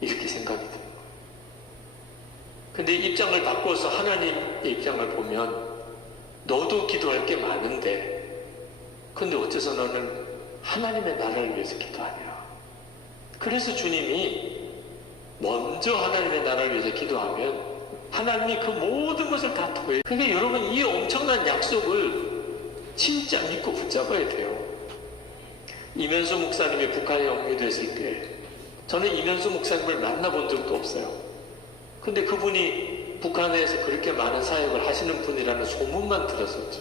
이렇게 생각이 듭니다. 근데 입장을 바꿔서 하나님의 입장을 보면 너도 기도할 게 많은데 근데 어째서 너는 하나님의 나라를 위해서 기도하냐. 그래서 주님이 먼저 하나님의 나라를 위해서 기도하면 하나님이 그 모든 것을 다 더해요. 그러니까 여러분 이 엄청난 약속을 진짜 믿고 붙잡아야 돼요. 이면수 목사님이 북한에 억류됐을 때 저는 이면수 목사님을 만나본 적도 없어요. 근데 그분이 북한에서 그렇게 많은 사역을 하시는 분이라는 소문만 들었었죠.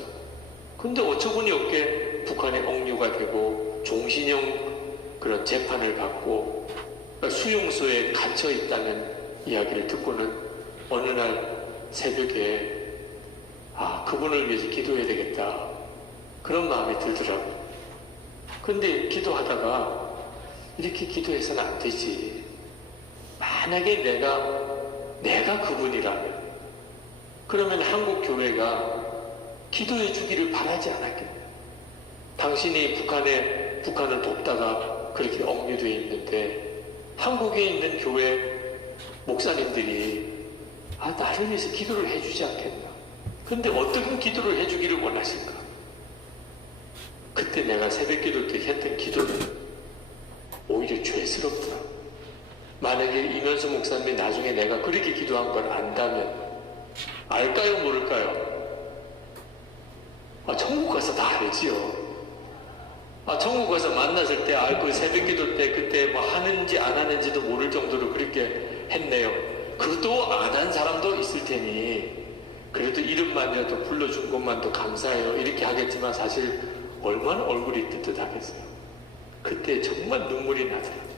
근데 어처구니 없게 북한에 억류가 되고 종신형 그런 재판을 받고 수용소에 갇혀 있다는 이야기를 듣고는 어느 날 새벽에 그분을 위해서 기도해야 되겠다 그런 마음이 들더라고요. 근데 기도하다가 이렇게 기도해서는 안 되지. 만약에 내가 그분이라면 그러면 한국 교회가 기도해 주기를 바라지 않았겠네요. 당신이 북한을 돕다가 그렇게 억류되어 있는데 한국에 있는 교회 목사님들이 나를 위해서 기도를 해주지 않겠나. 근데 어떤 기도를 해주기를 원하실까? 그때 내가 새벽기도 때 했던 기도는 오히려 죄스럽더라. 만약에 이면수 목사님이 나중에 내가 그렇게 기도한 걸 안다면 알까요 모를까요? 천국 가서 다 알지요. 천국 가서 만났을 때 그 새벽기도 때 그때 뭐 하는지 안 하는지도 모를 정도로 그렇게 했네요. 그것도 안 한 사람도 있을 테니 그래도 이름만이라도 불러준 것만도 감사해요 이렇게 하겠지만 사실 얼마나 얼굴이 뜨뜻하겠어요. 그때 정말 눈물이 나더라고요.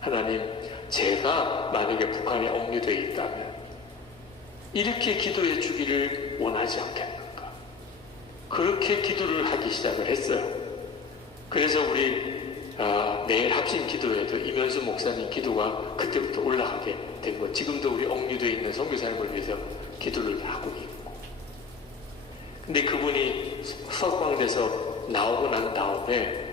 하나님, 제가 만약에 북한에 억류되어 있다면 이렇게 기도해 주기를 원하지 않겠는가. 그렇게 기도를 하기 시작을 했어요. 그래서 우리 매일 합심 기도에도 이면수 목사님 기도가 그때부터 올라가게 된 거. 지금도 우리 억류되어 있는 선교사님을 위해서 기도를 하고 있고. 근데 그분이 석방돼서 나오고 난 다음에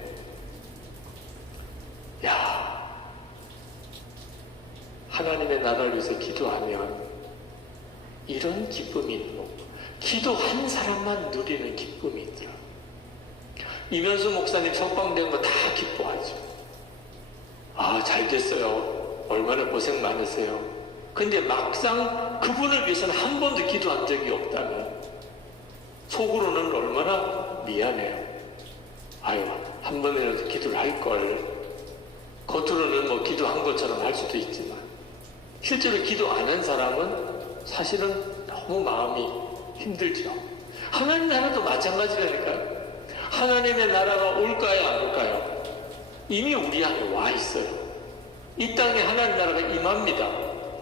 하나님의 나라를 위해서 기도하면 이런 기쁨이 있는 거. 기도한 사람만 누리는 기쁨이 있더라. 이면수 목사님 석방된 거 다 기뻐하죠. 잘 됐어요. 얼마나 고생 많으세요. 근데 막상 그분을 위해서는 한 번도 기도한 적이 없다면 속으로는 얼마나 미안해요. 한 번이라도 기도를 할걸. 겉으로는 뭐 기도한 것처럼 할 수도 있지만 실제로 기도 안 한 사람은 사실은 너무 마음이 힘들죠. 하나님 나라도 마찬가지라니까요. 하나님의 나라가 올까요 안 올까요? 이미 우리 안에 와 있어요. 이 땅에 하나님 나라가 임합니다.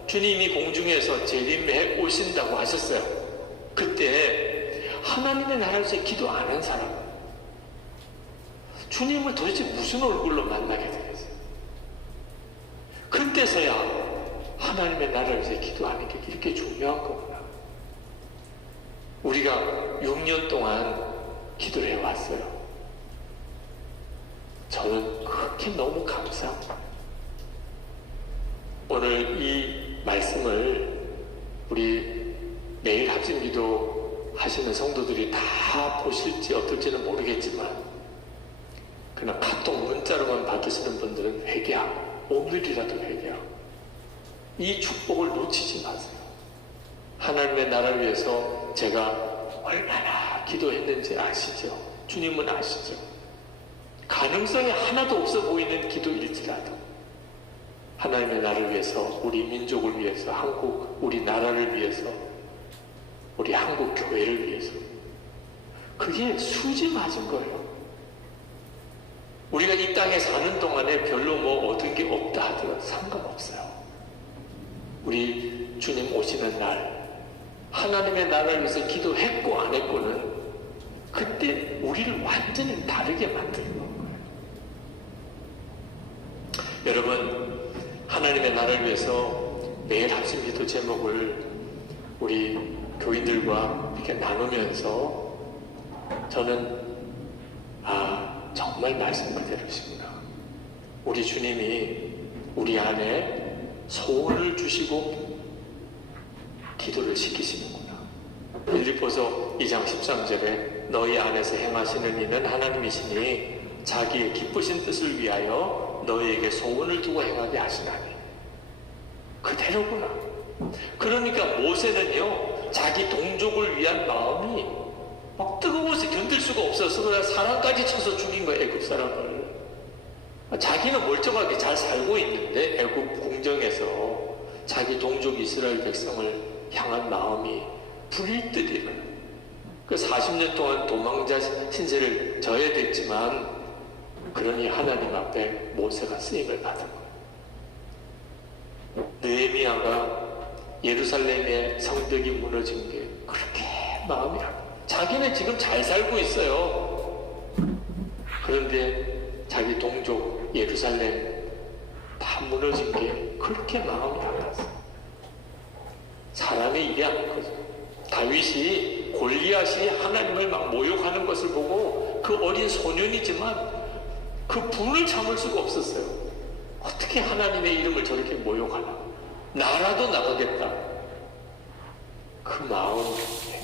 주님이 공중에서 재림해 오신다고 하셨어요. 그때 하나님의 나라에서 기도 안 한 사람 주님을 도대체 무슨 얼굴로 만나게 되겠어요? 그때서야 하나님의 나라를 위해서 기도하는 게 이렇게 중요한 거구나. 우리가 6년 동안 기도를 해왔어요. 저는 그렇게 너무 감사합니다. 오늘 이 말씀을 우리 매일 합심기도 하시는 성도들이 다 보실지 어떨지는 모르겠지만 그냥 카톡 문자로만 받으시는 분들은 회개하고 오늘이라도 회개하고 이 축복을 놓치지 마세요. 하나님의 나라를 위해서 제가 얼마나 기도했는지 아시죠? 주님은 아시죠? 가능성이 하나도 없어 보이는 기도일지라도 하나님의 나라를 위해서, 우리 민족을 위해서, 우리 나라를 위해서, 우리 한국 교회를 위해서 그게 수지 맞은 거예요. 우리가 이 땅에 사는 동안에 별로 뭐 얻은 게 없다 하더라도 상관없어요. 우리 주님 오시는 날 하나님의 나라를 위해서 기도했고 안 했고는 그때 우리를 완전히 다르게 만드는 거예요. 여러분, 하나님의 나라를 위해서 매일 아침 기도 제목을 우리 교인들과 이렇게 나누면서 저는 정말 말씀 그대로십니다. 우리 주님이 우리 안에 소원을 주시고 기도를 시키시는구나. 빌립보서 2장 13절에 너희 안에서 행하시는 이는 하나님이시니 자기의 기쁘신 뜻을 위하여 너희에게 소원을 두고 행하게 하시나니. 그대로구나. 그러니까 모세는요, 자기 동족을 위한 마음이 막 뜨거워서 견딜 수가 없어서 그냥 사람까지 쳐서 죽인 거예요, 애굽 사람을. 자기는 멀쩡하게 잘 살고 있는데 애굽 궁정에서 자기 동족 이스라엘 백성을 향한 마음이 불일 듯 일어나. 그 40년 동안 도망자 신세를 져야 됐지만 그러니 하나님 앞에 모세가 쓰임을 받은 거예요. 느헤미야가 예루살렘의 성벽이 무너진 게 그렇게 마음이 아파. 자기는 지금 잘 살고 있어요. 그런데 자기 동족 예루살렘 다 무너진 게 그렇게 마음이 아팠어요. 사람의 일이 아닌 거죠. 다윗이 골리앗이 하나님을 막 모욕하는 것을 보고 그 어린 소년이지만 그 분을 참을 수가 없었어요. 어떻게 하나님의 이름을 저렇게 모욕하나? 나라도 나가겠다. 그 마음에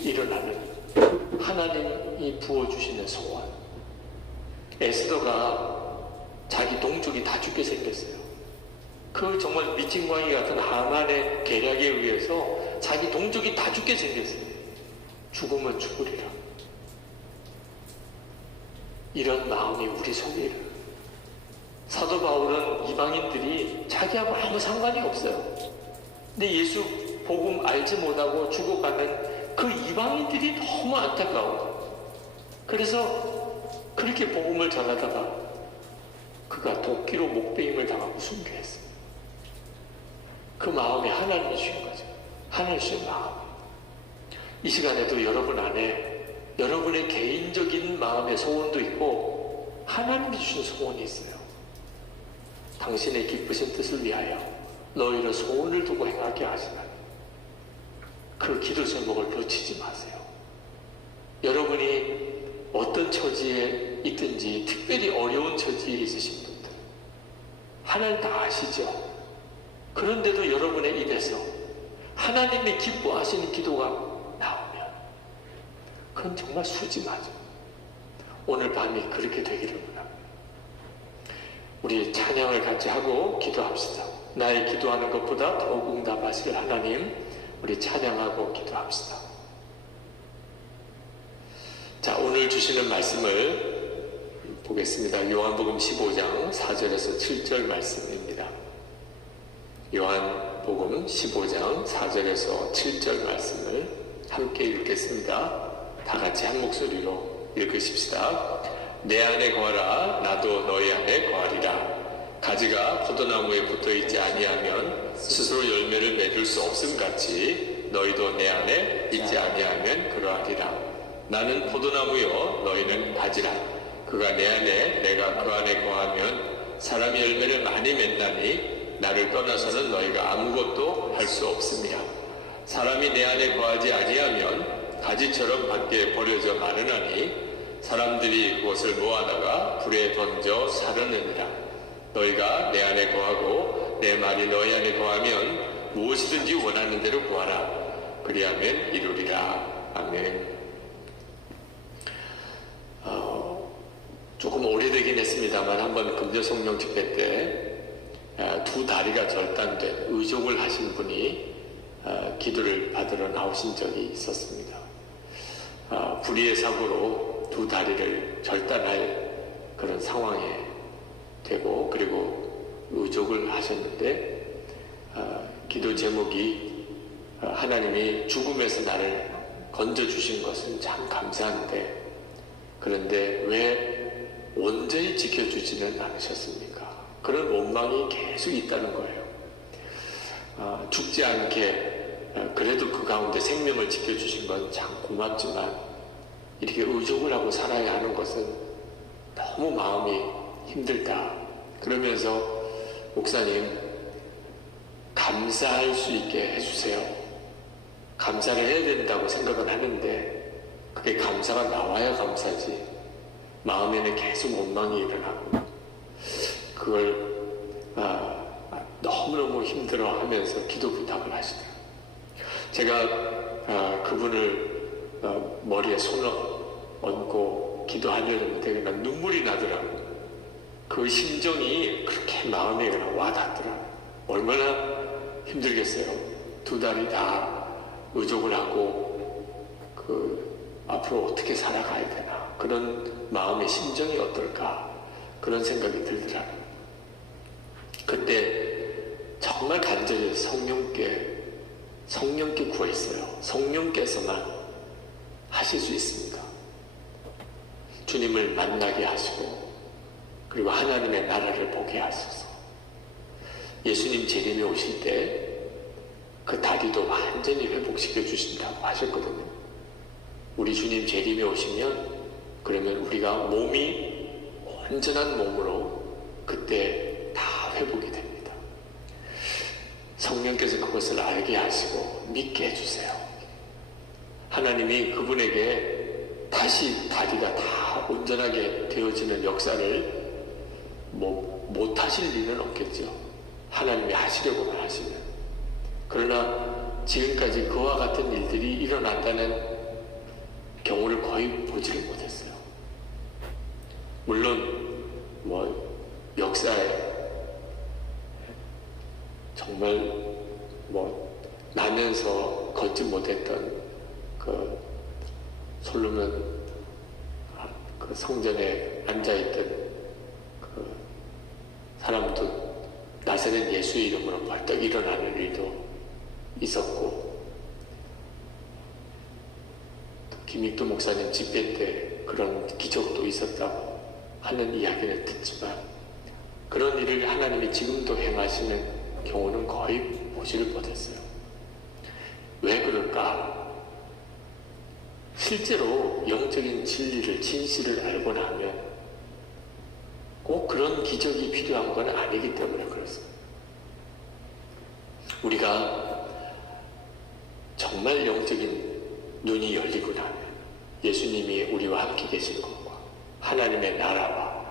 일어나는 하나님이 부어주시는 소원. 에스더가 자기 동족이 다 죽게 생겼어요. 그 정말 미친광이 같은 하만의 계략에 의해서 자기 동족이 다 죽게 생겼어요. 죽으면 죽으리라. 이런 마음이 우리 속에 일어나요. 사도 바울은 이방인들이 자기하고 아무 상관이 없어요. 근데 예수 복음 알지 못하고 죽어가는 그 이방인들이 너무 안타까워. 그래서 그렇게 복음을 전하다가 그가 도끼로 목베임을 당하고 순교했어요. 그 마음이 하나님이 주신 거죠. 하나님 주신 마음. 이 시간에도 여러분 안에 여러분의 개인적인 마음의 소원도 있고 하나님이 주신 소원이 있어요. 당신의 기쁘신 뜻을 위하여 너희를 소원을 두고 행하게 하시나니. 그 기도 제목을 놓치지 마세요. 여러분이 어떤 처지에 있든지 특별히 어려운 처지에 있으신 분들 하나님 다 아시죠? 그런데도 여러분의 입에서 하나님이 기뻐하시는 기도가 나오면 그건 정말 수지마죠. 오늘 밤이 그렇게 되기를 원합니다. 우리 찬양을 같이 하고 기도합시다. 나의 기도하는 것보다 더욱 응답하실 하나님, 우리 찬양하고 기도합시다. 자, 오늘 주시는 말씀을 보겠습니다. 요한복음 15장 4절에서 7절 말씀입니다. 요한복음 15장 4절에서 7절 말씀을 함께 읽겠습니다. 다 같이 한 목소리로 읽으십시다. 내 안에 거하라, 나도 너희 안에 거하리라. 가지가 포도나무에 붙어있지 아니하면 스스로 열매를 맺을 수 없음 같이 너희도 내 안에 있지 아니하면 그러하리라. 나는 포도나무요 너희는 가지라. 그가 내 안에 내가 그 안에 거하면 사람이 열매를 많이 맺나니 나를 떠나서는 너희가 아무것도 할 수 없습니다. 사람이 내 안에 거하지 아니하면 가지처럼 밖에 버려져 마르나니 사람들이 그것을 모아다가 불에 던져 사르느니라. 너희가 내 안에 거하고 내 말이 너희 안에 거하면 무엇이든지 원하는 대로 구하라. 그리하면 이루리라. 아멘. 조금 오래되긴 했습니다만 한번 금요성령 집회 때 두 다리가 절단된 의족을 하신 분이 기도를 받으러 나오신 적이 있었습니다. 불의의 사고로 두 다리를 절단할 그런 상황에 되고 그리고 의족을 하셨는데 기도 제목이 하나님이 죽음에서 나를 건져주신 것은 참 감사한데 그런데 왜 온전히 지켜주지는 않으셨습니까? 그런 원망이 계속 있다는 거예요. 죽지 않게 그래도 그 가운데 생명을 지켜주신 건 참 고맙지만 이렇게 의족을 하고 살아야 하는 것은 너무 마음이 힘들다. 그러면서 목사님, 감사할 수 있게 해주세요. 감사를 해야 된다고 생각은 하는데 그게 감사가 나와야 감사지, 마음에는 계속 원망이 일어나고 그걸 너무너무 힘들어하면서 기도 부탁을 하시더라고요. 제가 그분을 머리에 손을 얹고 기도하려는데 그냥 눈물이 나더라고요. 그 심정이 그렇게 마음에 와닿더라고요. 얼마나 힘들겠어요. 2달이 다 의족을 하고 앞으로 어떻게 살아가야 되나, 그런 마음의 심정이 어떨까, 그런 생각이 들더라고요. 그때 정말 간절히 성령께 구했어요. 성령께서만 하실 수 있습니다. 주님을 만나게 하시고 그리고 하나님의 나라를 보게 하셔서 예수님 재림에 오실 때 그 다리도 완전히 회복시켜 주신다고 하셨거든요. 우리 주님 재림에 오시면 그러면 우리가 몸이 온전한 몸으로 그때 다 회복이 됩니다. 성령께서 그것을 알게 하시고 믿게 해주세요. 하나님이 그분에게 다시 다리가 다 온전하게 되어지는 역사를 못하실 일은 없겠죠. 하나님이 하시려고만 하시면. 그러나 지금까지 그와 같은 일들이 일어난다는 경우를 거의 보지를 못했어요. 물론 역사에 정말 나면서 걷지 못했던 그 솔로몬 그 성전에 앉아있던 그 사람도 나사렛 예수의 이름으로 벌떡 일어나는 일도 있었고, 김익도 목사님 집회 때 그런 기적도 있었다고 하는 이야기를 듣지만 그런 일을 하나님이 지금도 행하시는 경우는 거의 보지를 못했어요. 왜 그럴까? 실제로 영적인 진리를, 진실을 알고 나면 꼭 그런 기적이 필요한 건 아니기 때문에 그렇습니다. 우리가 정말 영적인 눈이 열리고 나면 예수님이 우리와 함께 계신 것과 하나님의 나라와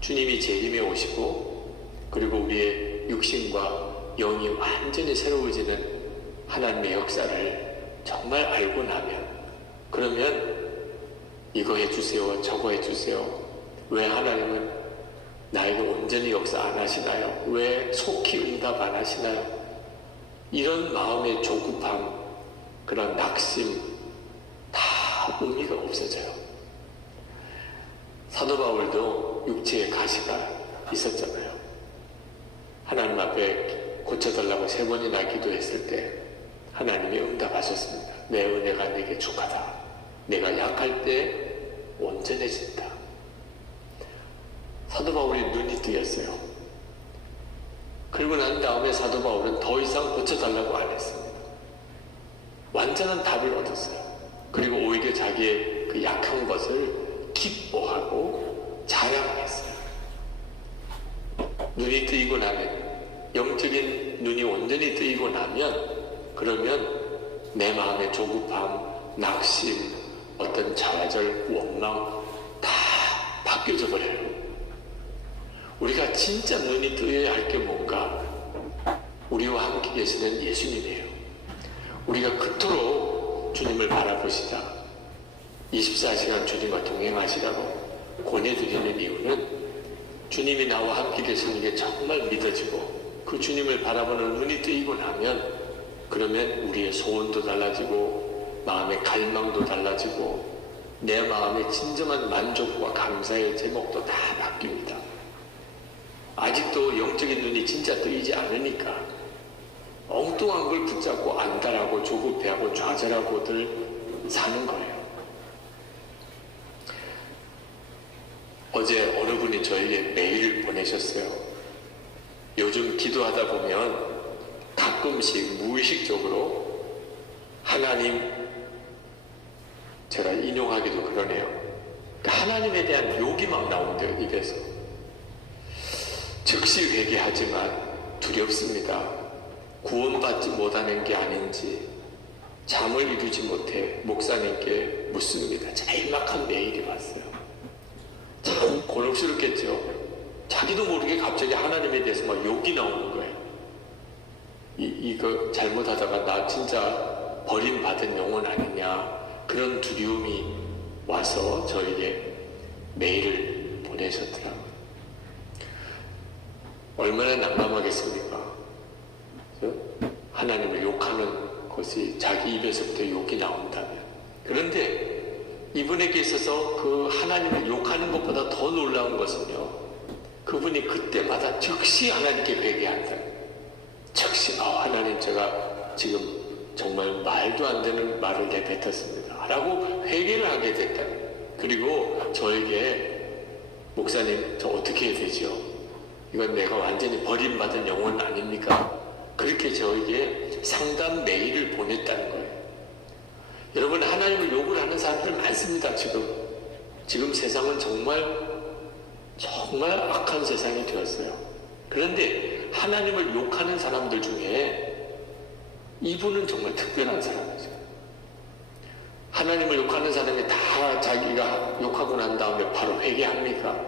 주님이 재림에 오시고 그리고 우리의 육신과 영이 완전히 새로워지는 하나님의 역사를 정말 알고 나면, 그러면 이거 해주세요, 저거 해주세요, 왜 하나님은 나에게 온전히 역사 안 하시나요? 왜 속히 응답 안 하시나요? 이런 마음의 조급함, 그런 낙심 다 의미가 없어져요. 사도 바울도 육체에 가시가 있었잖아요. 하나님 앞에 고쳐달라고 3번이나 기도했을 때 하나님이 응답하셨습니다. 내 은혜가 내게 족하다. 내가 약할 때 온전해진다. 사도 바울이 눈이 뜨였어요. 그리고 난 다음에 사도 바울은 더 이상 고쳐달라고 안 했습니다. 완전한 답을 얻었어요. 그리고 오히려 자기의 그 약한 것을 기뻐하고 자랑했어요. 눈이 뜨이고 나면, 영적인 눈이 온전히 뜨이고 나면, 그러면 내 마음의 조급함, 낙심, 어떤 좌절, 원망 다 바뀌어져 버려요. 우리가 진짜 눈이 뜨여야 할 게 뭔가? 우리와 함께 계시는 예수님이에요. 우리가 그토록 주님을 바라보시자 24시간 주님과 동행하시라고 권해드리는 이유는 주님이 나와 함께 계시는 게 정말 믿어지고 그 주님을 바라보는 눈이 뜨이고 나면, 그러면 우리의 소원도 달라지고 마음의 갈망도 달라지고 내 마음의 진정한 만족과 감사의 제목도 다 바뀝니다. 아직도 영적인 눈이 진짜 뜨이지 않으니까 엉뚱한 걸 붙잡고 안달하고 조급해하고 좌절하고들 사는 거예요. 어제 어느 분이 저에게 메일을 보내셨어요. 요즘 기도하다 보면 가끔씩 무의식적으로 하나님, 제가 인용하기도 그러네요. 그러니까 하나님에 대한 욕이 막 나온대요, 입에서. 즉시 회개하지만 두렵습니다. 구원받지 못하는 게 아닌지 잠을 이루지 못해 목사님께 묻습니다. 짤막한 메일이 왔어요. 참 곤혹스럽겠죠. 자기도 모르게 갑자기 하나님에 대해서 막 욕이 나오는 거예요. 이거 잘못하다가 나 진짜 버림받은 영혼 아니냐, 그런 두려움이 와서 저에게 메일을 보내셨더라고요. 얼마나 난감하겠습니까? 하나님을 욕하는 것이 자기 입에서부터 욕이 나온다면. 그런데 이분에게 있어서 그 하나님을 욕하는 것보다 더 놀라운 것은요, 그분이 그때마다 즉시 하나님께 회개한다. 즉시 하나님, 제가 지금 정말 말도 안 되는 말을 내뱉었습니다 라고 회개를 하게 됐다. 그리고 저에게 목사님, 저 어떻게 해야 되죠? 이건 내가 완전히 버림받은 영혼 아닙니까? 그렇게 저에게 상담 메일을 보냈다는 거예요. 여러분, 하나님을 욕을 하는 사람들 많습니다. 지금 세상은 정말 악한 세상이 되었어요. 그런데 하나님을 욕하는 사람들 중에 이분은 정말 특별한 사람이죠. 하나님을 욕하는 사람이 다 자기가 욕하고 난 다음에 바로 회개합니까?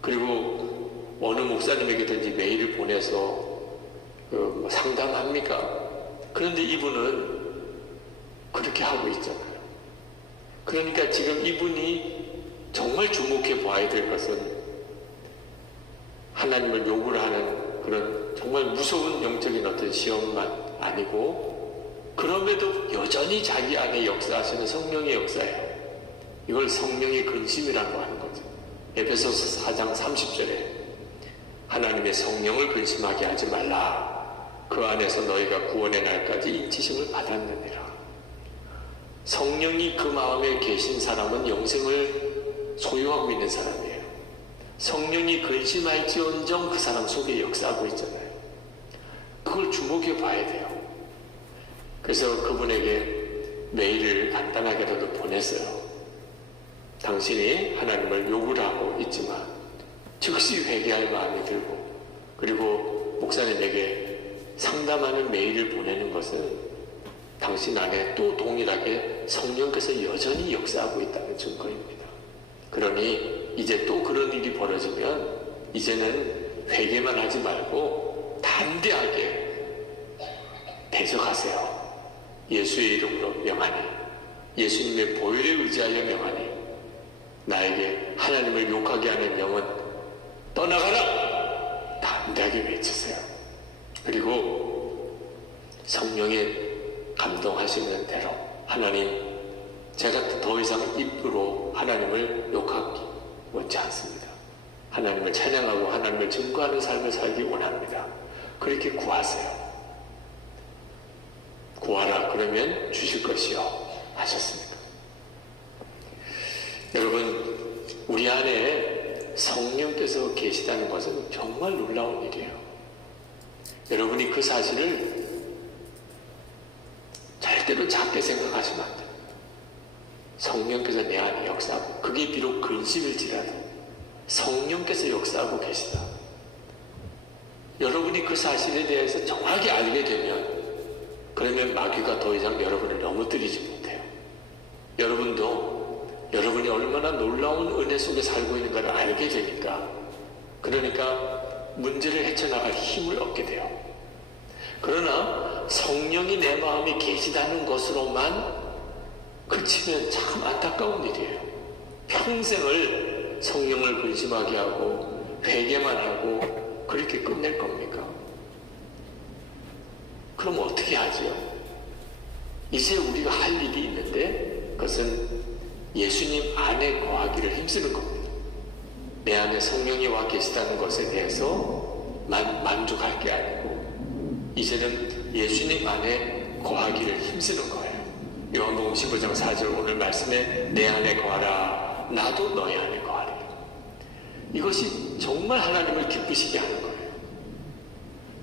그리고 어느 목사님에게든지 메일을 보내서 상담합니까? 그런데 이분은 그렇게 하고 있잖아요. 그러니까 지금 이분이 정말 주목해 봐야 될 것은 하나님을 욕을 하는 그런 정말 무서운 영적인 어떤 시험만 아니고, 그럼에도 여전히 자기 안에 역사하시는 성령의 역사예요. 이걸 성령의 근심이라고 하는 거죠. 에베소서 4장 30절에 하나님의 성령을 근심하게 하지 말라. 그 안에서 너희가 구원의 날까지 인치심을 받았느니라. 성령이 그 마음에 계신 사람은 영생을 소유하고 있는 사람이에요. 성령이 근심할지언정 그 사람 속에 역사하고 있잖아요. 그걸 주목해 봐야 돼요. 그래서 그분에게 메일을 간단하게라도 보냈어요. 당신이 하나님을 욕을 하고 있지만 즉시 회개할 마음이 들고, 그리고 목사님에게 상담하는 메일을 보내는 것은 당신 안에 또 동일하게 성령께서 여전히 역사하고 있다는 증거입니다. 그러니 이제 또 그런 일이 벌어지면 이제는 회개만 하지 말고 담대하게 대적하세요. 예수의 이름으로 명하니, 예수님의 보혈에 의지하여 명하니, 나에게 하나님을 욕하게 하는 영은 떠나가라! 담대하게 외치세요. 그리고 성령의 감동하시는 대로, 하나님, 제가 더 이상 입으로 하나님을 욕하기 원치 않습니다. 하나님을 찬양하고 하나님을 증거하는 삶을 살기 원합니다. 그렇게 구하세요. 구하라 그러면 주실 것이요 하셨습니다. 여러분, 우리 안에 성령께서 계시다는 것은 정말 놀라운 일이에요. 여러분이 그 사실을 절대로 작게 생각하시면 안 돼요. 성령께서 내 안에 역사하고, 그게 비록 근심일지라도 성령께서 역사하고 계시다. 여러분이 그 사실에 대해서 정확히 알게 되면, 그러면 마귀가 더 이상 여러분을 넘어뜨리지 못해요. 여러분도 여러분이 얼마나 놀라운 은혜 속에 살고 있는가를 알게 되니까, 그러니까 문제를 헤쳐나갈 힘을 얻게 돼요. 그러나 성령이 내 마음에 계시다는 것으로만 그치면 참 안타까운 일이에요. 평생을 성령을 근심하게 하고 회개만 하고 그렇게 끝낼 겁니까? 그럼 어떻게 하지요? 이제 우리가 할 일이 있는데, 그것은 예수님 안에 거하기를 힘쓰는 겁니다. 내 안에 성령이 와 계시다는 것에 대해서 만족할 게 아니고, 이제는 예수님 안에 거하기를 힘쓰는 거예요. 요한복음 15장 4절 오늘 말씀에 내 안에 거하라, 나도 너희 안에 거하리. 이것이 정말 하나님을 기쁘시게 하는 거예요.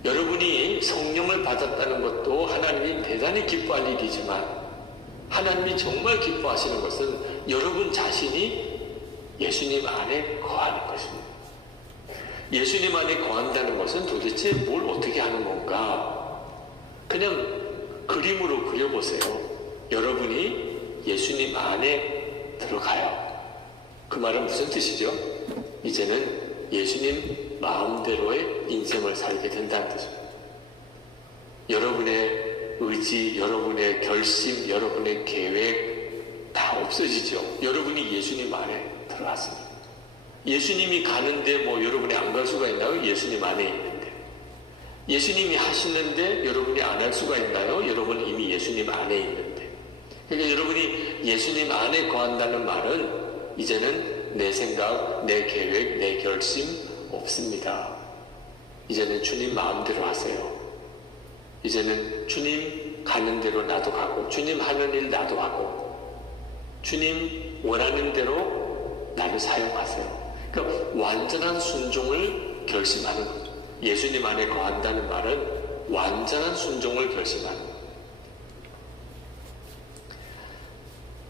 여러분이 성령을 받았다는 것도 하나님이 대단히 기뻐할 일이지만, 하나님이 정말 기뻐하시는 것은 여러분 자신이 예수님 안에 거하는 것입니다. 예수님 안에 거한다는 것은 도대체 뭘 어떻게 하는 건가? 그냥 그림으로 그려보세요. 여러분이 예수님 안에 들어가요. 그 말은 무슨 뜻이죠? 이제는 예수님 마음대로의 인생을 살게 된다는 뜻입니다. 여러분의 의지, 여러분의 결심, 여러분의 계획 다 없어지죠. 여러분이 예수님 안에 들어왔습니다. 예수님이 가는데 뭐 여러분이 안 갈 수가 있나요? 예수님 안에 있는데. 예수님이 하시는데 여러분이 안 할 수가 있나요? 여러분 이미 예수님 안에 있는데. 그러니까 여러분이 예수님 안에 거한다는 말은 이제는 내 생각, 내 계획, 내 결심 없습니다. 이제는 주님 마음대로 하세요. 이제는 주님 가는 대로 나도 가고, 주님 하는 일 나도 하고, 주님 원하는 대로 나를 사용하세요. 그러니까 완전한 순종을 결심하는 거죠. 예수님 안에 거한다는 말은 완전한 순종을 결심하는 거예요.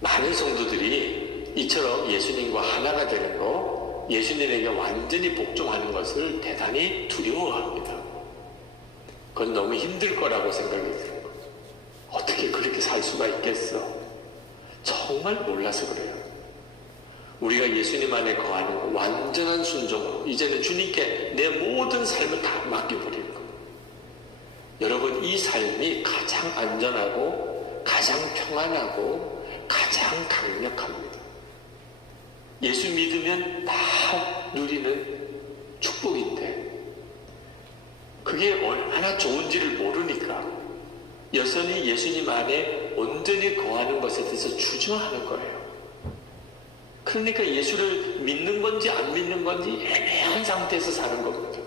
많은 성도들이 이처럼 예수님과 하나가 되는 거, 예수님에게 완전히 복종하는 것을 대단히 두려워합니다. 그건 너무 힘들 거라고 생각이 드는 거죠. 어떻게 그렇게 살 수가 있겠어? 정말 몰라서 그래요. 우리가 예수님 안에 거하는 거, 완전한 순종으로 이제는 주님께 내 모든 삶을 다 맡겨버리는 거예요. 여러분, 이 삶이 가장 안전하고 가장 평안하고 가장 강력합니다. 예수 믿으면 다 누리는 축복인데 그게 얼마나 좋은지를 모르니까 여전히 예수님 안에 온전히 거하는 것에 대해서 주저하는 거예요. 그러니까 예수를 믿는 건지 안 믿는 건지 애매한 상태에서 사는 겁니다.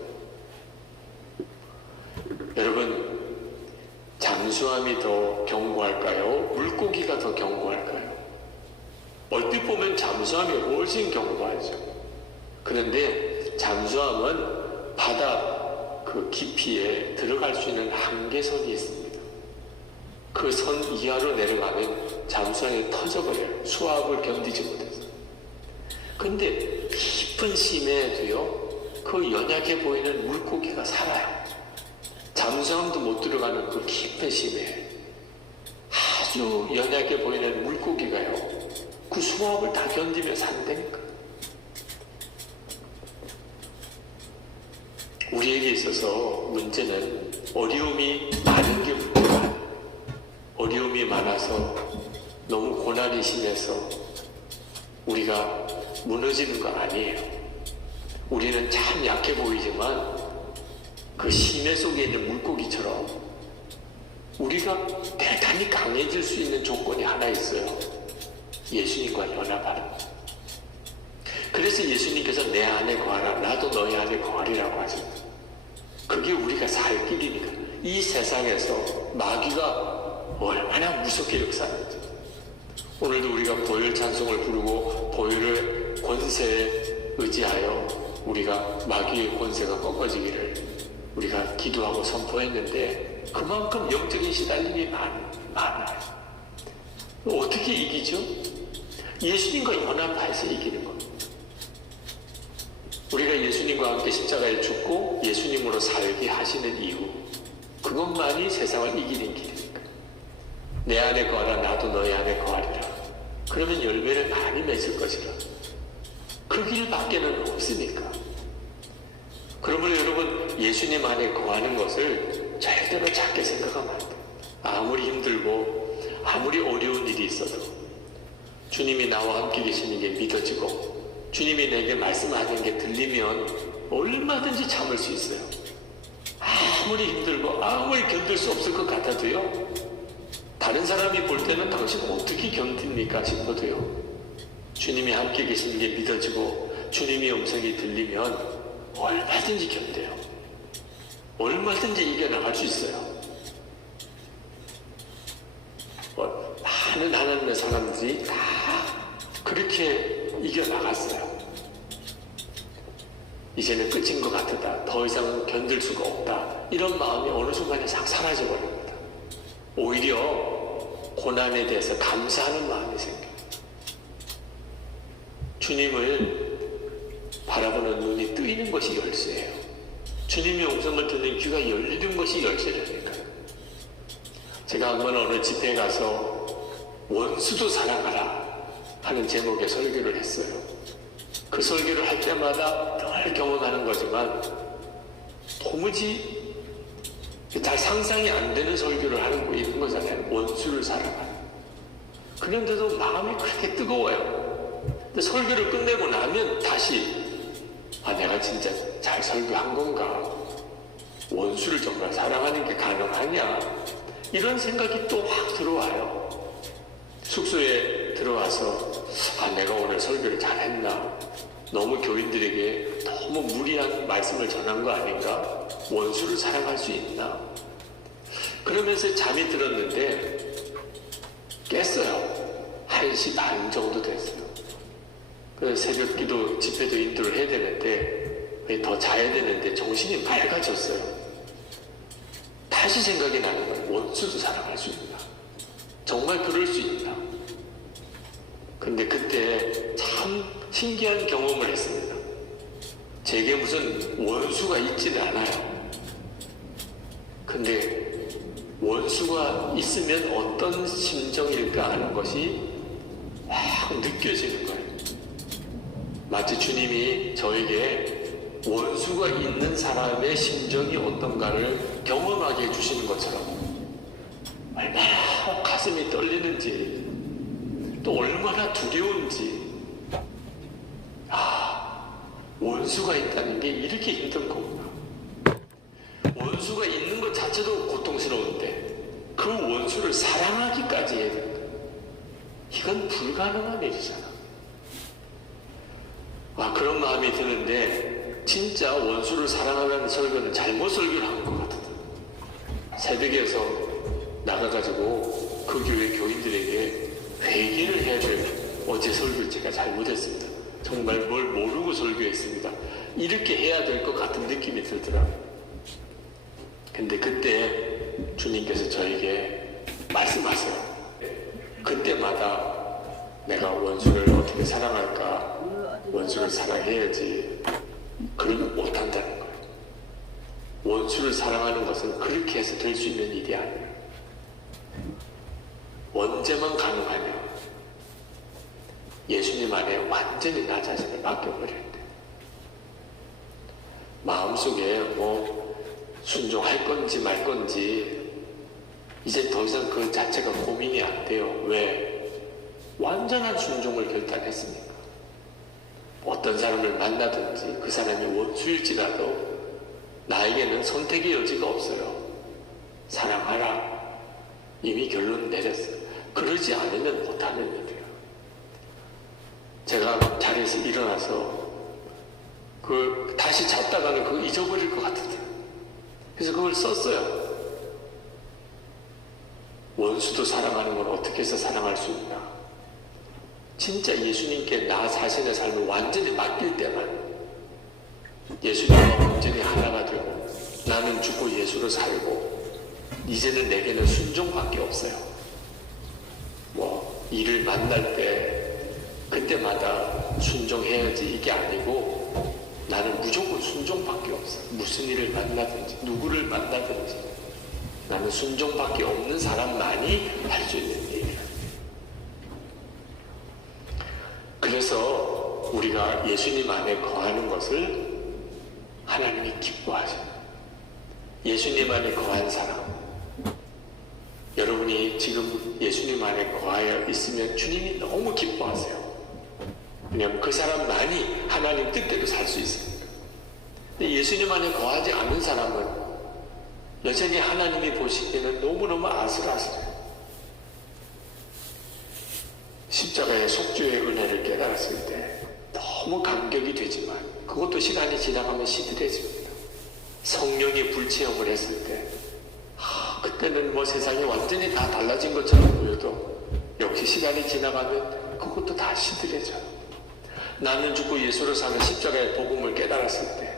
여러분, 잠수함이 더 견고할까요? 물고기가 더 견고할까요? 얼핏 보면 잠수함이 훨씬 견고하죠. 그런데 잠수함은 바다 그 깊이에 들어갈 수 있는 한계선이 있습니다. 그 선 이하로 내려가면 잠수함이 터져버려요. 수압을 견디지 못해서. 근데 깊은 심해에도요, 그 연약해 보이는 물고기가 살아요. 잠수함도 못 들어가는 그 깊은 심해, 아주 연약해 보이는 물고기가요, 그 수압을 다 견디며 산다니까. 우리에게 있어서 문제는 어려움이 많은 게 문제가, 어려움이 많아서 너무 고난이 심해서 우리가 무너지는 건 아니에요. 우리는 참 약해 보이지만 그 심해 속에 있는 물고기처럼 우리가 대단히 강해질 수 있는 조건이 하나 있어요. 예수님과 연합하는 것. 그래서 예수님께서 내 안에 거하라, 나도 너희 안에 거하리라고 하십니다. 그게 우리가 살 길이니까. 이 세상에서 마귀가 얼마나 무섭게 역사하는지. 오늘도 우리가 보혈 찬송을 부르고 보혈의 권세에 의지하여 우리가 마귀의 권세가 꺾어지기를 우리가 기도하고 선포했는데 그만큼 영적인 시달림이 많아요. 어떻게 이기죠? 예수님과 연합해서 이기는 겁니다. 우리가 예수님과 함께 십자가에 죽고 예수님으로 살게 하시는 이유, 그것만이 세상을 이기는 길이니까. 내 안에 거하라, 나도 너희 안에 거하리라. 그러면 열매를 많이 맺을 것이라. 그 길밖에는 없으니까. 그러므로 여러분, 예수님 안에 거하는 것을 절대로 작게 생각하면 안 돼요. 아무리 힘들고 아무리 어려운 일이 있어도 주님이 나와 함께 계시는 게 믿어지고 주님이 내게 말씀하는 게 들리면 얼마든지 참을 수 있어요. 아무리 힘들고 아무리 견딜 수 없을 것 같아도요, 다른 사람이 볼 때는 당신 어떻게 견딥니까 싶어도요, 주님이 함께 계시는 게 믿어지고 주님의 음성이 들리면 얼마든지 견뎌요. 얼마든지 이겨나갈 수 있어요. 많은 하나님의 사람들이 다 그렇게 이겨나갔어요. 이제는 끝인 것 같다, 더 이상 견딜 수가 없다, 이런 마음이 어느 순간에 싹 사라져버립니다. 오히려 고난에 대해서 감사하는 마음이 생겨요. 주님을 바라보는 눈이 뜨이는 것이 열쇠예요. 주님의 음성을 듣는 귀가 열리는 것이 열쇠라니까요. 제가 한번 어느 집회에 가서 원수도 사랑하라 하는 제목의 설교를 했어요. 그 설교를 할 때마다 늘 경험하는 거지만 도무지 잘 상상이 안 되는 설교를 하는 거 이런 거잖아요. 원수를 사랑하라. 그런데도 마음이 그렇게 뜨거워요. 근데 설교를 끝내고 나면 다시 내가 진짜 잘 설교한 건가? 원수를 정말 사랑하는 게 가능하냐? 이런 생각이 또 확 들어와요. 숙소에 들어와서 내가 오늘 설교를 잘했나? 너무 교인들에게 너무 무리한 말씀을 전한 거 아닌가? 원수를 사랑할 수 있나? 그러면서 잠이 들었는데 깼어요. 1시 반 정도 됐어요. 그래서 새벽 기도 집회도 인도를 해야 되는데 더 자야 되는데 정신이 맑아졌어요. 다시 생각이 나는 거예요. 원수도 사랑할 수 있나? 정말 그럴 수 있나? 근데 그때 참 신기한 경험을 했습니다. 제게 무슨 원수가 있지는 않아요. 근데 원수가 있으면 어떤 심정일까 하는 것이 확 느껴지는 거예요. 마치 주님이 저에게 원수가 있는 사람의 심정이 어떤가를 경험하게 해주시는 것처럼 얼마나 가슴이 떨리는지 또 얼마나 두려운지 원수가 있다는 게 이렇게 힘든 거구나. 원수가 있는 것 자체도 고통스러운데 그 원수를 사랑하기까지 해야 된다. 이건 불가능한 일이잖아. 그런 마음이 드는데 진짜 원수를 사랑하라는 설교는 잘못 설교를 한 것 같아요. 새벽에서 나가가지고 그 교회 교인들에게 회개를 해야 될 어제 설교를 제가 잘못했습니다. 정말 뭘 모르고 설교했습니다. 이렇게 해야 될 것 같은 느낌이 들더라고요. 근데 그때 주님께서 저에게 말씀하세요. 그때마다 내가 원수를 어떻게 사랑할까? 원수를 사랑해야지. 그러면 못한다는 거예요. 원수를 사랑하는 것은 그렇게 해서 될 수 있는 일이 아니에요. 언제만 가능하면 예수님 안에 완전히 나 자신을 맡겨버려야 돼. 마음속에 순종할 건지 말 건지 이제 더 이상 그 자체가 고민이 안 돼요. 왜? 완전한 순종을 결단했으니까. 어떤 사람을 만나든지 그 사람이 원수일지라도 나에게는 선택의 여지가 없어요. 사랑하라. 이미 결론 내렸어요. 그러지 않으면 못하는 일이에요. 제가 자리에서 일어나서 다시 잤다가는 그거 잊어버릴 것 같은데. 그래서 그걸 썼어요. 원수도 사랑하는 걸 어떻게 해서 사랑할 수 있나? 진짜 예수님께 나 자신의 삶을 완전히 맡길 때만 예수님과 완전히 하나가 되고 나는 죽고 예수로 살고 이제는 내게는 순종밖에 없어요. 일을 만날 때 그때마다 순종해야지 이게 아니고 나는 무조건 순종밖에 없어요. 무슨 일을 만나든지 누구를 만나든지 나는 순종밖에 없는 사람만이 할 수 있는 일이에요. 그래서 우리가 예수님 안에 거하는 것을 하나님이 기뻐하셔요. 예수님 안에 거한 사람, 여러분이 지금 예수님 안에 거하여 있으면 주님이 너무 기뻐하세요. 왜냐하면 그 사람만이 하나님 뜻대로 살 수 있습니다. 근데 예수님 안에 거하지 않은 사람은 여전히 하나님이 보시기에는 너무너무 아슬아슬해요. 십자가의 속죄의 은혜를 깨달았을 때 너무 감격이 되지만 그것도 시간이 지나가면 시들해집니다. 성령의 불체험을 했을 때 그때는 세상이 완전히 다 달라진 것처럼 보여도 역시 시간이 지나가면 그것도 다 시들해져요. 나는 죽고 예수로 사는 십자가의 복음을 깨달았을 때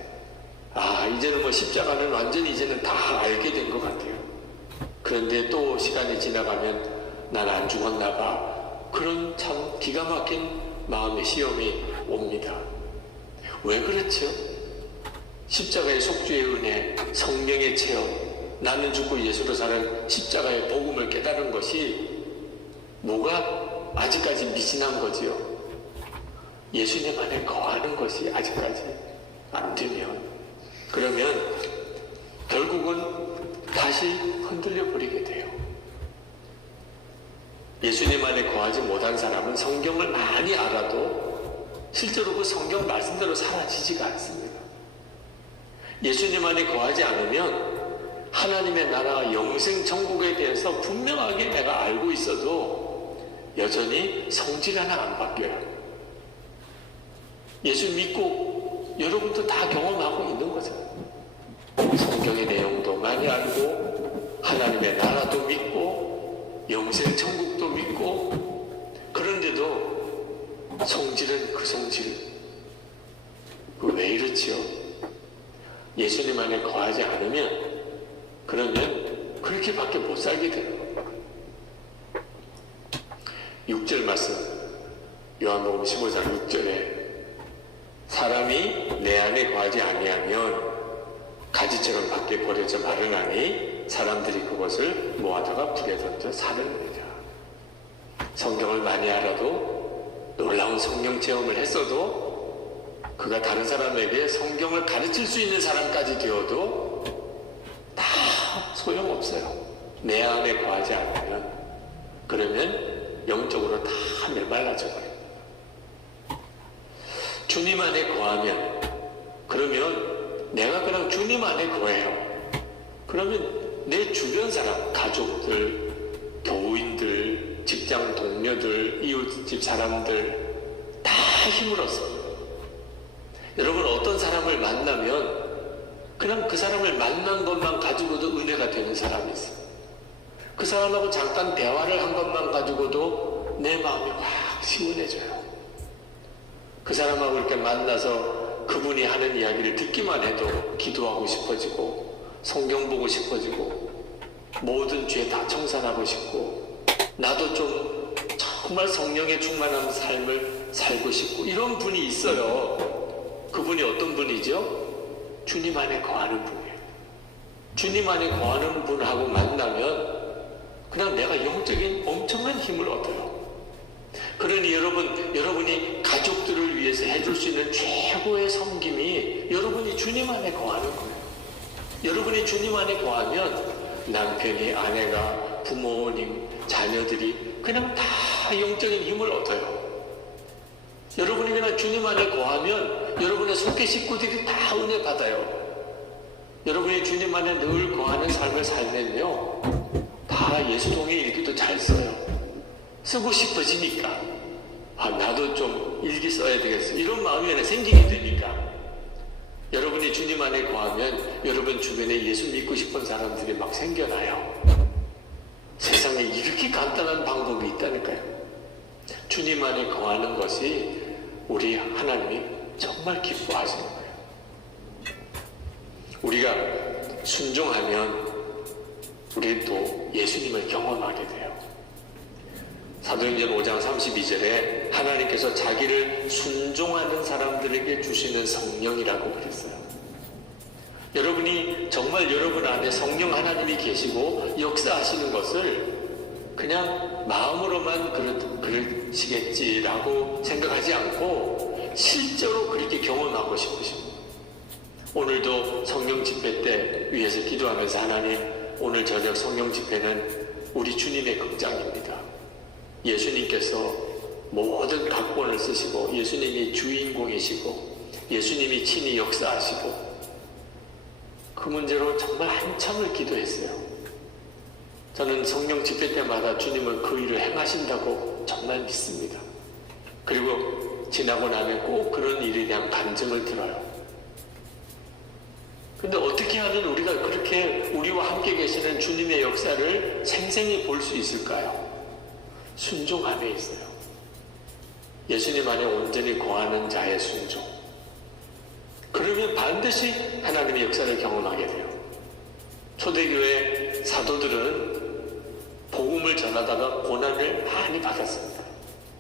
이제는 십자가는 완전히 이제는 다 알게 된 것 같아요. 그런데 또 시간이 지나가면 난 안 죽었나 봐. 그런 참 기가 막힌 마음의 시험이 옵니다. 왜 그렇죠? 십자가의 속죄의 은혜, 성령의 체험, 나는 죽고 예수로 사는 십자가의 복음을 깨달은 것이 뭐가 아직까지 미진한 거지요? 예수님 안에 거하는 것이 아직까지 안 되면, 그러면 결국은 다시 흔들려 버리게 돼요. 예수님 안에 거하지 못한 사람은 성경을 많이 알아도 실제로 그 성경 말씀대로 살아지지가 않습니다. 예수님 안에 거하지 않으면 하나님의 나라 영생 천국에 대해서 분명하게 내가 알고 있어도 여전히 성질 하나 안 바뀌어요. 예수 믿고 여러분도 다 경험하고 있는 거잖아요. 성경의 내용도 많이 알고 하나님의 나라도 믿고 영생 천국도 믿고, 그런데도 성질은 그 성질. 왜 이렇지요? 예수님 안에 거하지 않으면, 그러면 그렇게밖에 못 살게 되는 겁니다. 6절 말씀, 요한복음 15장 6절에 사람이 내 안에 거하지 아니하면 가지처럼 밖에 버려져 마르나니 사람들이 그것을 모아다가 불에 던져 사르느니라. 성경을 많이 알아도 놀라운 성령 체험을 했어도 그가 다른 사람에게 성경을 가르칠 수 있는 사람까지 되어도 다 소용없어요. 내 안에 거하지 않으면. 그러면 영적으로 다 메말라져 버려요. 주님 안에 거하면, 그러면 내가 그냥 주님 안에 거해요. 그러면 내 주변 사람, 가족들, 교우인들, 직장 동료들, 이웃집 사람들 다 힘을 얻어요. 여러분, 어떤 사람을 만나면 그냥 그 사람을 만난 것만 가지고도 은혜가 되는 사람이 있어요. 그 사람하고 잠깐 대화를 한 것만 가지고도 내 마음이 확 시원해져요. 그 사람하고 이렇게 만나서 그분이 하는 이야기를 듣기만 해도 기도하고 싶어지고, 성경 보고 싶어지고, 모든 죄 다 청산하고 싶고, 나도 좀 정말 성령에 충만한 삶을 살고 싶고, 이런 분이 있어요. 그분이 어떤 분이죠? 주님 안에 거하는 분이에요. 주님 안에 거하는 분하고 만나면 그냥 내가 영적인 엄청난 힘을 얻어요. 그러니 여러분이 가족들을 위해서 해줄 수 있는 최고의 섬김이 여러분이 주님 안에 거하는 거예요. 여러분이 주님 안에 거하면 남편이, 아내가, 부모님, 자녀들이 그냥 다 영적인 힘을 얻어요. 여러분이 그냥 주님 안에 거하면 여러분의 속계 식구들이 다 은혜 받아요. 여러분이 주님 안에 늘 거하는 삶을 살면요, 다 예수통의 일기도 잘 써요. 쓰고 싶어지니까, 나도 좀 일기 써야 되겠어, 이런 마음이 하나 생기게 되니까, 여러분이 주님 안에 거하면 여러분 주변에 예수 믿고 싶은 사람들이 막 생겨나요. 세상에 이렇게 간단한 방법이 있다니까요. 주님 안에 거하는 것이 우리 하나님이 정말 기뻐하시는 거예요. 우리가 순종하면 우리도 예수님을 경험하게 돼요. 사도행전 5장 32절에 하나님께서 자기를 순종하는 사람들에게 주시는 성령이라고 그랬어요. 여러분이 정말 여러분 안에 성령 하나님이 계시고 역사하시는 것을 그냥 마음으로만 그러시겠지라고 생각하지 않고 실제로 그렇게 경험하고 싶으십니다. 오늘도 성령 집회 때 위해서 기도하면서, 하나님, 오늘 저녁 성령 집회는 우리 주님의 극장입니다. 예수님께서 모든 각본을 쓰시고 예수님이 주인공이시고 예수님이 친히 역사하시고, 그 문제로 정말 한참을 기도했어요. 저는 성령 집회 때마다 주님은 그 일을 행하신다고 정말 믿습니다. 그리고 지나고 나면 꼭 그런 일에 대한 간증을 들어요. 근데 어떻게 하면 우리가 그렇게 우리와 함께 계시는 주님의 역사를 생생히 볼 수 있을까요? 순종 안에 있어요. 예수님 안에 온전히 거하는 자의 순종. 그러면 반드시 하나님의 역사를 경험하게 돼요. 초대교회 사도들은 복음을 전하다가 고난을 많이 받았습니다.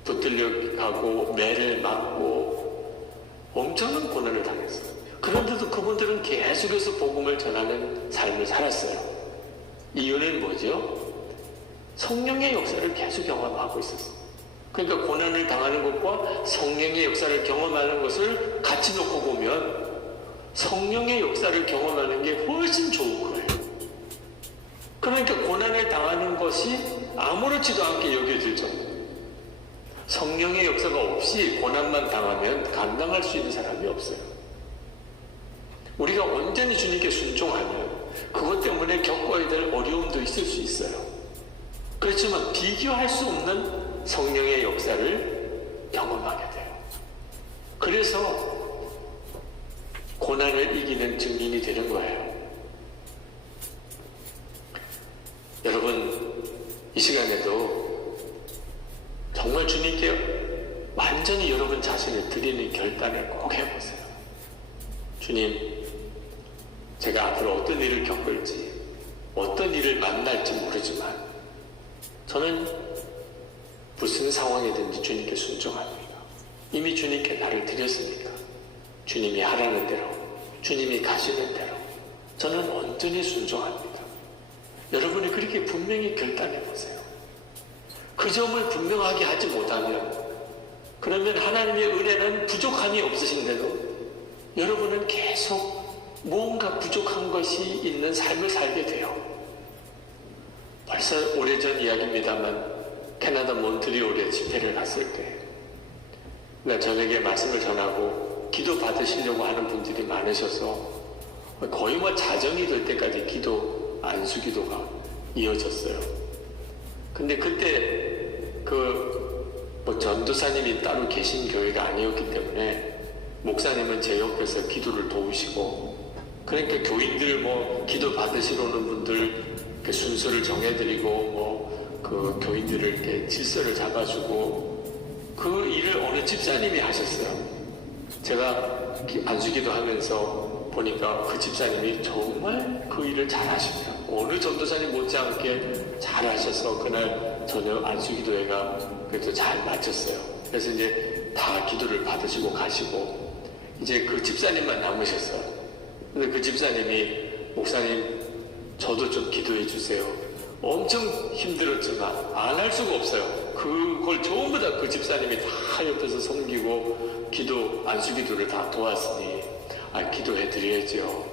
붙들려 가고 매를 맞고 엄청난 고난을 당했어요. 그런데도 그분들은 계속해서 복음을 전하는 삶을 살았어요. 이유는 뭐죠? 성령의 역사를 계속 경험하고 있었어요. 그러니까 고난을 당하는 것과 성령의 역사를 경험하는 것을 같이 놓고 보면 성령의 역사를 경험하는 게 훨씬 좋은 거예요. 그러니까 고난을 당하는 것이 아무렇지도 않게 여겨질 정도. 성령의 역사가 없이 고난만 당하면 감당할 수 있는 사람이 없어요. 우리가 온전히 주님께 순종하면 그것 때문에 겪어야 될 어려움도 있을 수 있어요. 그렇지만 비교할 수 없는 성령의 역사를 경험하게 돼요. 그래서 고난을 이기는 증인이 되는 거예요. 여러분, 이 시간에도 정말 주님께 완전히 여러분 자신을 드리는 결단을 꼭 해보세요. 주님, 제가 앞으로 어떤 일을 겪을지, 어떤 일을 만날지 모르지만 저는 무슨 상황이든지 주님께 순종합니다. 이미 주님께 나를 드렸으니까 주님이 하라는 대로, 주님이 가시는 대로 저는 온전히 순종합니다. 여러분이 그렇게 분명히 결단해 보세요. 그 점을 분명하게 하지 못하면 그러면 하나님의 은혜는 부족함이 없으신데도 여러분은 계속 뭔가 부족한 것이 있는 삶을 살게 돼요. 벌써 오래전 이야기입니다만 캐나다 몬트리올에 집회를 갔을 때 저녁에 말씀을 전하고 기도 받으시려고 하는 분들이 많으셔서 거의 자정이 될 때까지 기도 안수기도가 이어졌어요. 근데 그때 전도사님이 따로 계신 교회가 아니었기 때문에 목사님은 제 옆에서 기도를 도우시고, 그러니까 교인들 기도 받으시러 오는 분들 순서를 정해드리고 그 교인들을 이렇게 질서를 잡아주고 그 일을 어느 집사님이 하셨어요. 제가 안수기도 하면서 보니까 그 집사님이 정말 그 일을 잘 하십니다. 어느 전도사님 못지않게 잘 하셔서 그날 저녁 안수기도회가 그래도 잘 마쳤어요. 그래서 이제 다 기도를 받으시고 가시고 이제 그 집사님만 남으셨어요. 근데 그 집사님이 목사님 저도 좀 기도해 주세요. 엄청 힘들었지만 안 할 수가 없어요. 그걸 전부 다 그 집사님이 다 옆에서 섬기고 안수기도를 다 도왔으니 기도해 드려야죠.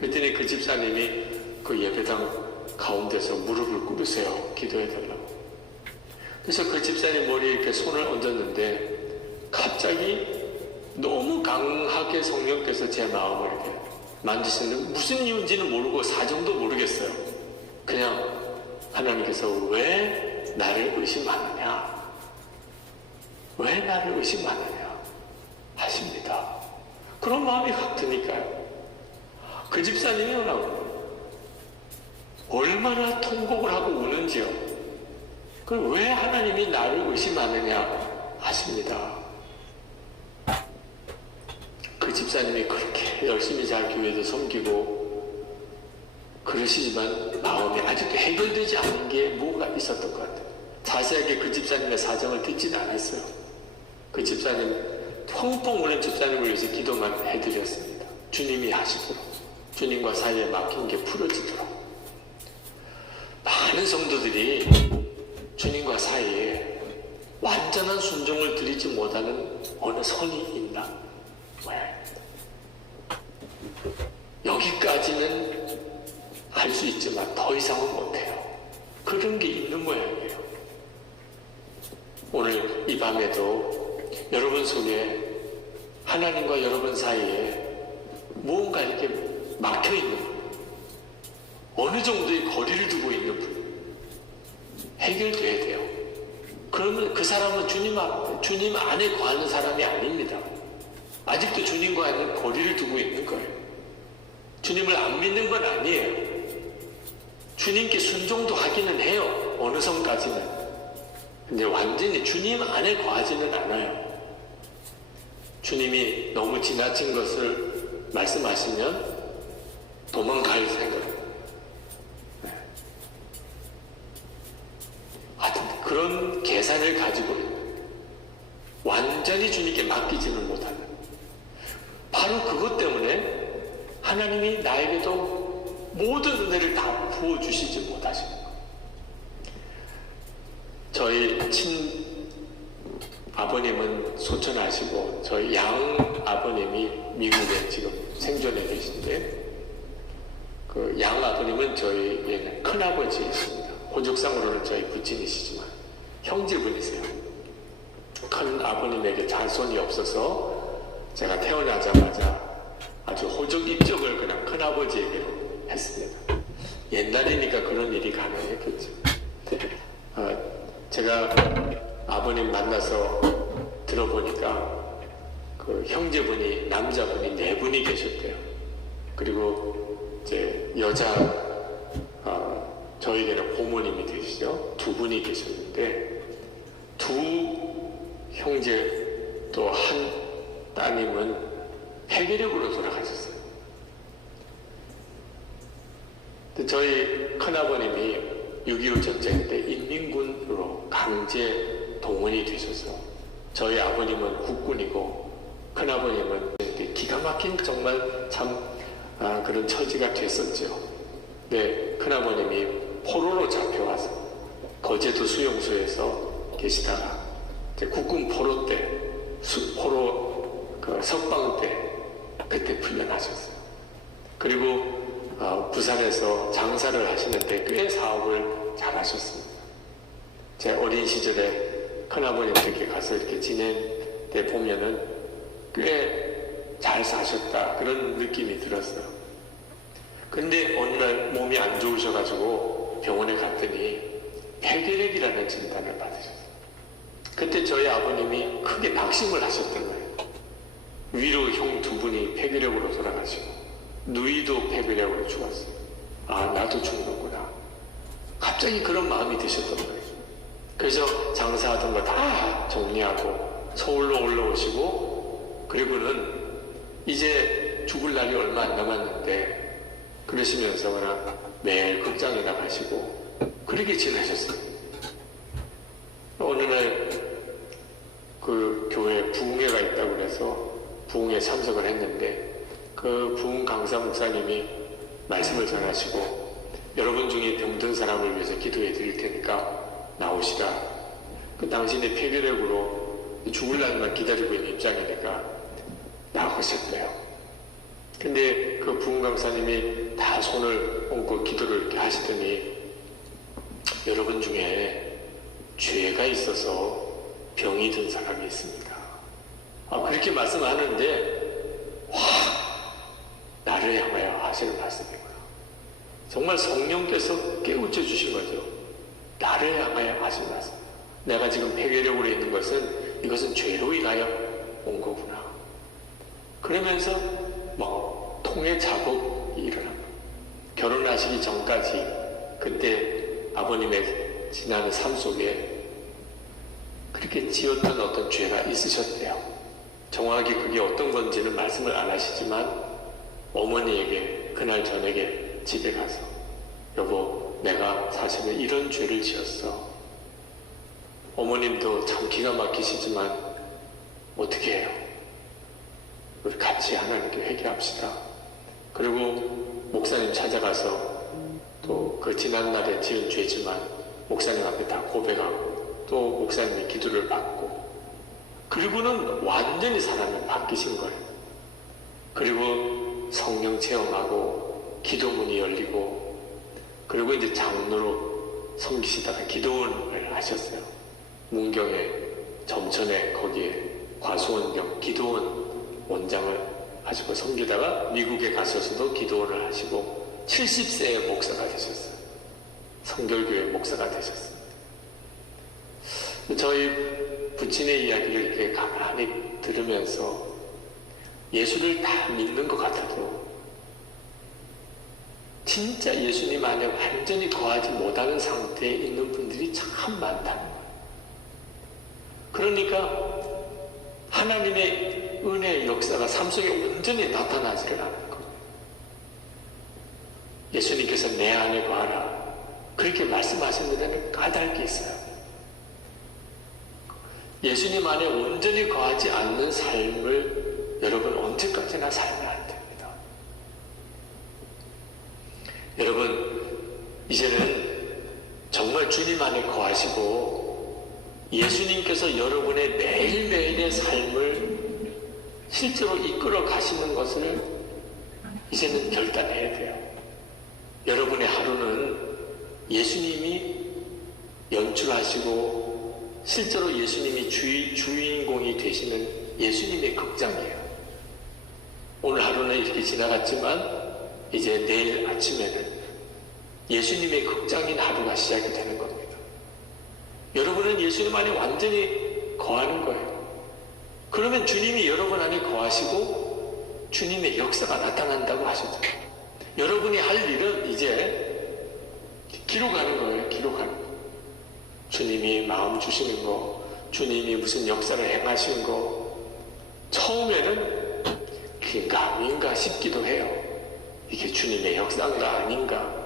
그랬더니 그 집사님이 그 예배당 가운데서 무릎을 꿇으세요. 기도해 달라고. 그래서 그 집사님 머리에 이렇게 손을 얹었는데 갑자기 너무 강하게 성령께서 제 마음을 이렇게 만지시는, 무슨 이유인지는 모르고 사정도 모르겠어요. 그냥 하나님께서 왜 나를 의심하느냐, 왜 나를 의심하느냐 하십니다. 그런 마음이 확 드니까요. 그 집사님이 얼마나 통곡을 하고 우는지요. 그럼 왜 하나님이 나를 의심하느냐 하십니다. 그 집사님이 그렇게 열심히 잘 교회도 섬기고 그러시지만 마음이 아직도 해결되지 않은 게 뭐가 있었던 것 같아요. 자세하게 그 집사님의 사정을 듣지는 않았어요. 그 집사님, 펑펑 우는 집사님을 위해서 기도만 해드렸습니다. 주님이 하시도록, 주님과 사이에 막힌 게 풀어지도록. 많은 성도들이 주님과 사이에 완전한 순종을 드리지 못하는 어느 선이 있나? 왜? 여기까지는 할 수 있지만 더 이상은 못해요. 그런 게 있는 모양이에요. 오늘 이 밤에도 여러분 속에 하나님과 여러분 사이에 뭔가 이렇게 막혀있는 분, 어느 정도의 거리를 두고 있는 분 해결돼야 돼요. 그러면 그 사람은 주님 안에 거하는 사람이 아닙니다. 아직도 주님과는 거리를 두고 있는 거예요. 주님을 안 믿는 건 아니에요. 주님께 순종도 하기는 해요. 어느 선까지는. 근데 완전히 주님 안에 거하지는 않아요. 주님이 너무 지나친 것을 말씀하시면 도망갈 생각. 그런 계산을 가지고 있는, 완전히 주님께 맡기지는 못하는, 바로 그것 때문에 하나님이 나에게도 모든 은혜를 다 부어주시지 못하시는 거예요. 저희 친아버님은 소천하시고 저희 양아버님이 미국에 지금 생존해 계신데, 그 양아버님은 저희의 큰아버지이십니다. 호적상으로는 저희 부친이시지만 형제분이세요. 큰 아버님에게 자손이 없어서 제가 태어나자마자 아주 호적 입적을 그냥 큰아버지에게로 했습니다. 옛날이니까 그런 일이 가능했겠죠. 제가 아버님 만나서 들어보니까 그 형제분이, 남자분이 4분이 계셨대요. 그리고 이제 여자, 저에게는 고모님이 되시죠. 2분이 계셨는데, 2 형제 또 한 따님은 폐기력으로 돌아가셨어요. 저희 큰아버님이 6.25 전쟁 때 인민군으로 강제 동원이 되셔서, 저희 아버님은 국군이고 큰아버님은 기가 막힌 정말 참 그런 처지가 됐었죠. 네, 큰아버님이 포로로 잡혀와서 거제도 수용소에서 계시다가 국군 포로 때, 포로 석방 때 그때 풀려나셨어요. 그리고 부산에서 장사를 하시는데 꽤 사업을 잘 하셨습니다. 제 어린 시절에 큰아버님 댁에 가서 이렇게 지낸 때 보면은 꽤 잘 사셨다, 그런 느낌이 들었어요. 근데 어느 날 몸이 안 좋으셔가지고 병원에 갔더니 폐결핵이라는 진단을 받으셨어요. 그때 저희 아버님이 크게 낙심을 하셨던 거예요. 위로 형 2분이 폐결핵으로 돌아가시고 누이도 폐결핵으로 죽었어요. 아, 나도 죽는구나. 갑자기 그런 마음이 드셨던 거예요. 그래서 장사하던 거 다 정리하고 서울로 올라오시고, 그리고는 이제 죽을 날이 얼마 안 남았는데 그러시면서 그냥 매일 극장에 나가시고 그렇게 지내셨어요. 어느 날 그 교회 부흥회가 있다고 그래서 부흥회에 참석을 했는데, 그 부흥 강사 목사님이 말씀을 전하시고, 여러분 중에 병든 사람을 위해서 기도해 드릴 테니까 나오시라. 그 당신의 폐결핵으로 죽을 날만 기다리고 있는 입장이니까 나오셨대요. 근데 그 부흥 강사님이 다 손을 얹고 기도를 이렇게 하시더니, 여러분 중에 죄가 있어서 병이 든 사람이 있습니다. 그렇게 말씀하는데, 와, 나를 향하여 하시는 말씀이구나. 정말 성령께서 깨우쳐 주신 거죠. 나를 향하여 하신 말씀. 내가 지금 폐결핵으로 있는 것은, 이것은 죄로 인하여 온 거구나. 그러면서 막 통의 작업이 일어납니다. 결혼하시기 전까지 그때 아버님의 지난 삶 속에 그렇게 지었던 어떤 죄가 있으셨대요. 정확하게 그게 어떤 건지는 말씀을 안 하시지만, 어머니에게 그날 저녁에 집에 가서, 여보, 내가 사실은 이런 죄를 지었어. 어머님도 참 기가 막히시지만 어떻게 해요? 우리 같이 하나님께 회개합시다. 그리고 목사님 찾아가서 또 그 지난날에 지은 죄지만 목사님 앞에 다 고백하고, 또 목사님이 기도를 받고, 그리고는 완전히 사람이 바뀌신 거예요. 그리고 성령 체험하고 기도문이 열리고, 그리고 이제 장로로 섬기시다가 기도원을 하셨어요. 문경에 점천에 거기에 과수원경 기도원 원장을 하시고 섬기다가 미국에 가셔서도 기도원을 하시고 70세의 목사가 되셨어요. 성결교회 목사가 되셨습니다. 저희 부친의 이야기를 이렇게 가만히 들으면서 예수를 다 믿는 것 같아도 진짜 예수님 안에 완전히 거하지 못하는 상태에 있는 분들이 참 많다는 거예요. 그러니까 하나님의 은혜의 역사가 삶 속에 온전히 나타나지를 않는 거예요. 예수님께서 내 안에 거하라 그렇게 말씀하신 데는 까닭이 있어요. 예수님 안에 온전히 거하지 않는 삶을 여러분 언제까지나 살면 안 됩니다. 여러분, 이제는 정말 주님 안에 거하시고 예수님께서 여러분의 매일매일의 삶을 실제로 이끌어 가시는 것을 이제는 결단해야 돼요. 여러분의 하루는 예수님이 연출하시고 실제로 예수님이 주인공이 되시는 예수님의 극장이에요. 오늘 하루는 이렇게 지나갔지만 이제 내일 아침에는 예수님의 극장인 하루가 시작이 되는 겁니다. 여러분은 예수님 안에 완전히 거하는 거예요. 그러면 주님이 여러분 안에 거하시고 주님의 역사가 나타난다고 하셨죠. 여러분이 할 일은 이제 기록하는 거예요. 기록하는 거. 주님이 마음 주시는 거, 주님이 무슨 역사를 행하신 거, 처음에는 그인가 아닌가 싶기도 해요. 이게 주님의 역사인가 아닌가.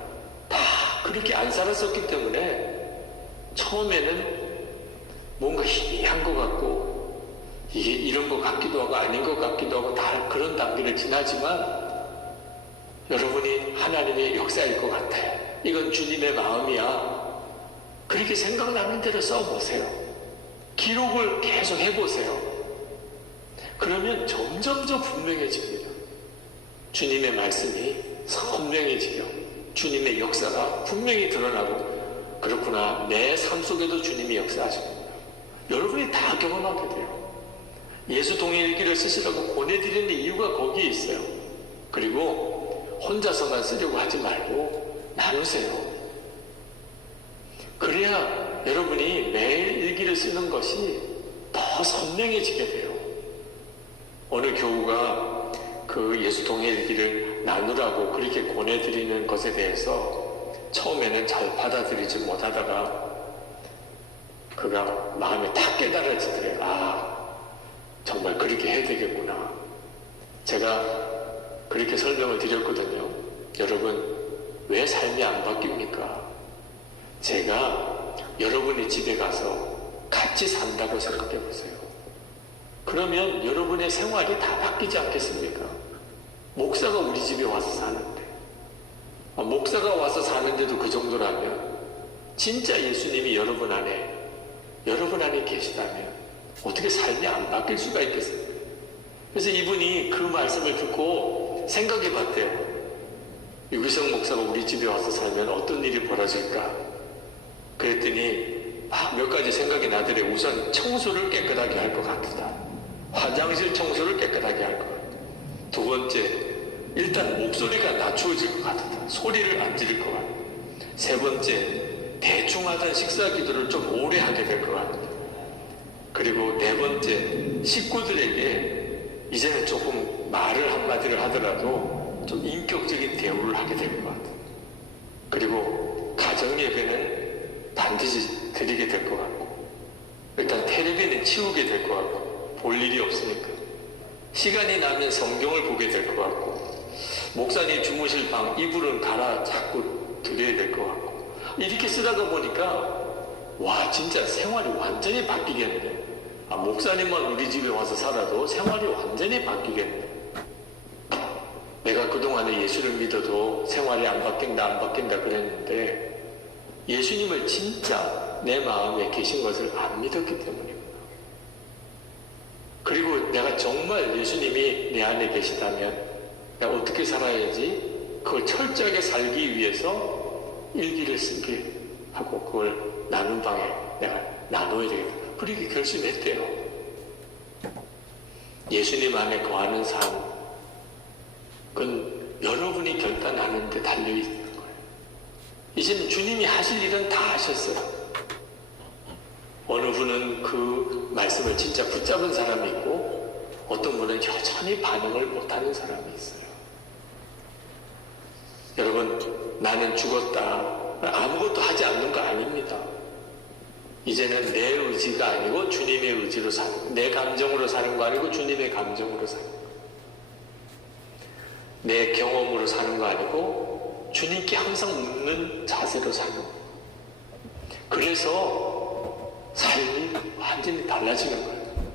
다 그렇게 안 살았었기 때문에 처음에는 뭔가 희미한 것 같고 이게 이런 것 같기도 하고 아닌 것 같기도 하고 다 그런 단계를 지나지만 여러분이 하나님의 역사일 것 같아요. 이건 주님의 마음이야. 그렇게 생각나는 대로 써보세요. 기록을 계속 해보세요. 그러면 점점 더 분명해집니다. 주님의 말씀이 선명해지죠. 주님의 역사가 분명히 드러나고 그렇구나. 내 삶 속에도 주님이 역사하시는구나. 여러분이 다 경험하게 돼요. 예수 동일기를 쓰시라고 보내드리는 이유가 거기에 있어요. 그리고 혼자서만 쓰려고 하지 말고 나누세요. 그래야 여러분이 매일 일기를 쓰는 것이 더 선명해지게 돼요. 오늘 교우가 그 예수 동일기를 나누라고 그렇게 권해드리는 것에 대해서 처음에는 잘 받아들이지 못하다가 그가 마음에 탁 깨달아지더래요. 아, 정말 그렇게 해야 되겠구나. 제가 그렇게 설명을 드렸거든요. 여러분, 왜 삶이 안 바뀝니까? 제가 여러분의 집에 가서 같이 산다고 생각해 보세요. 그러면 여러분의 생활이 다 바뀌지 않겠습니까? 목사가 우리 집에 와서 사는데, 목사가 와서 사는데도 그 정도라면 진짜 예수님이 여러분 안에 계시다면 어떻게 삶이 안 바뀔 수가 있겠습니까? 그래서 이분이 그 말씀을 듣고 생각해 봤대요. 유기성 목사가 우리 집에 와서 살면 어떤 일이 벌어질까? 그랬더니 몇 가지 생각이 나더래. 우선 청소를 깨끗하게 할 것 같다. 화장실 청소를 깨끗하게 할 것 같다. 두 번째, 일단 목소리가 낮추어질 것 같다. 소리를 안 지를 것 같다. 세 번째, 대충 하던 식사 기도를 좀 오래 하게 될 것 같다. 그리고 네 번째, 식구들에게 이제는 조금 말을 한마디를 하더라도 좀 인격적인 대우를 하게 될 것 같다. 그리고 가정 예배는 반드시 드리게 될 것 같고, 일단 텔레비는 치우게 될 것 같고, 볼 일이 없으니까 시간이 나면 성경을 보게 될 것 같고, 목사님 주무실 방 이불은 갈아 자꾸 드려야 될 것 같고, 이렇게 쓰다가 보니까 와, 진짜 생활이 완전히 바뀌겠네. 목사님만 우리 집에 와서 살아도 생활이 완전히 바뀌겠네. 내가 그동안에 예수를 믿어도 생활이 안 바뀐다 그랬는데 예수님을 진짜 내 마음에 계신 것을 안 믿었기 때문입니다. 그리고 내가 정말 예수님이 내 안에 계시다면 내가 어떻게 살아야지 그걸 철저하게 살기 위해서 일기를 쓰게 하고 그걸 나눈 방에 내가 나눠야 되겠다. 그렇게 결심했대요. 예수님 안에 거하는 삶, 그건 여러분이 결단하는 데 달려있는 거예요. 이제는 주님이 하실 일은 다 하셨어요. 어느 분은 그 말씀을 진짜 붙잡은 사람이 있고 어떤 분은 여전히 반응을 못하는 사람이 있어요. 여러분, 나는 죽었다. 아무것도 하지 않는 거 아닙니다. 이제는 내 의지가 아니고 주님의 의지로 사는 거예요. 내 감정으로 사는 거 아니고 주님의 감정으로 사는 거예요. 내 경험으로 사는 거 아니고 주님께 항상 묻는 자세로 사는 거예요. 그래서 삶이 완전히 달라지는 거예요.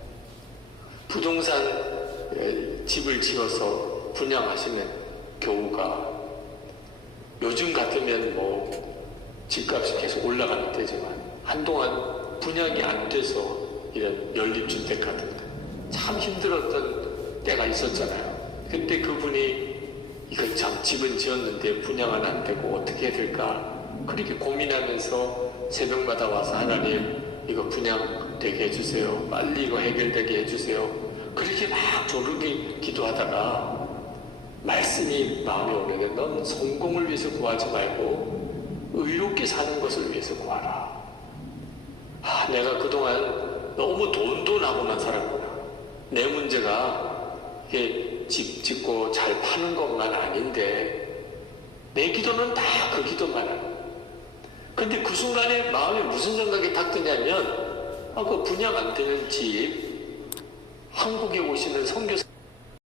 부동산 집을 지어서 분양하시는 경우가 요즘 같으면 뭐 집값이 계속 올라가는 때지만 한동안 분양이 안 돼서 이런 연립주택 같은 거 참 힘들었던 때가 있었잖아요. 그때 그분이 이거 참 집은 지었는데 분양은 안 되고 어떻게 해야 될까 그렇게 고민하면서 새벽마다 와서 하나님 이거 분양 되게 해주세요. 빨리 이거 해결되게 해주세요. 그렇게 막 조르기 기도하다가 말씀이 마음에 오는데 넌 성공을 위해서 구하지 말고 의롭게 사는 것을 위해서 구하라. 내가 그동안 너무 돈 하고만 살았구나. 내 문제가 이게 집 짓고 잘 파는 것만 아닌데 내 기도는 다 그 기도만 하는. 근데 그 순간에 마음에 무슨 생각이 딱 드냐면 그 분양 안 되는 집 한국에 오시는 선교사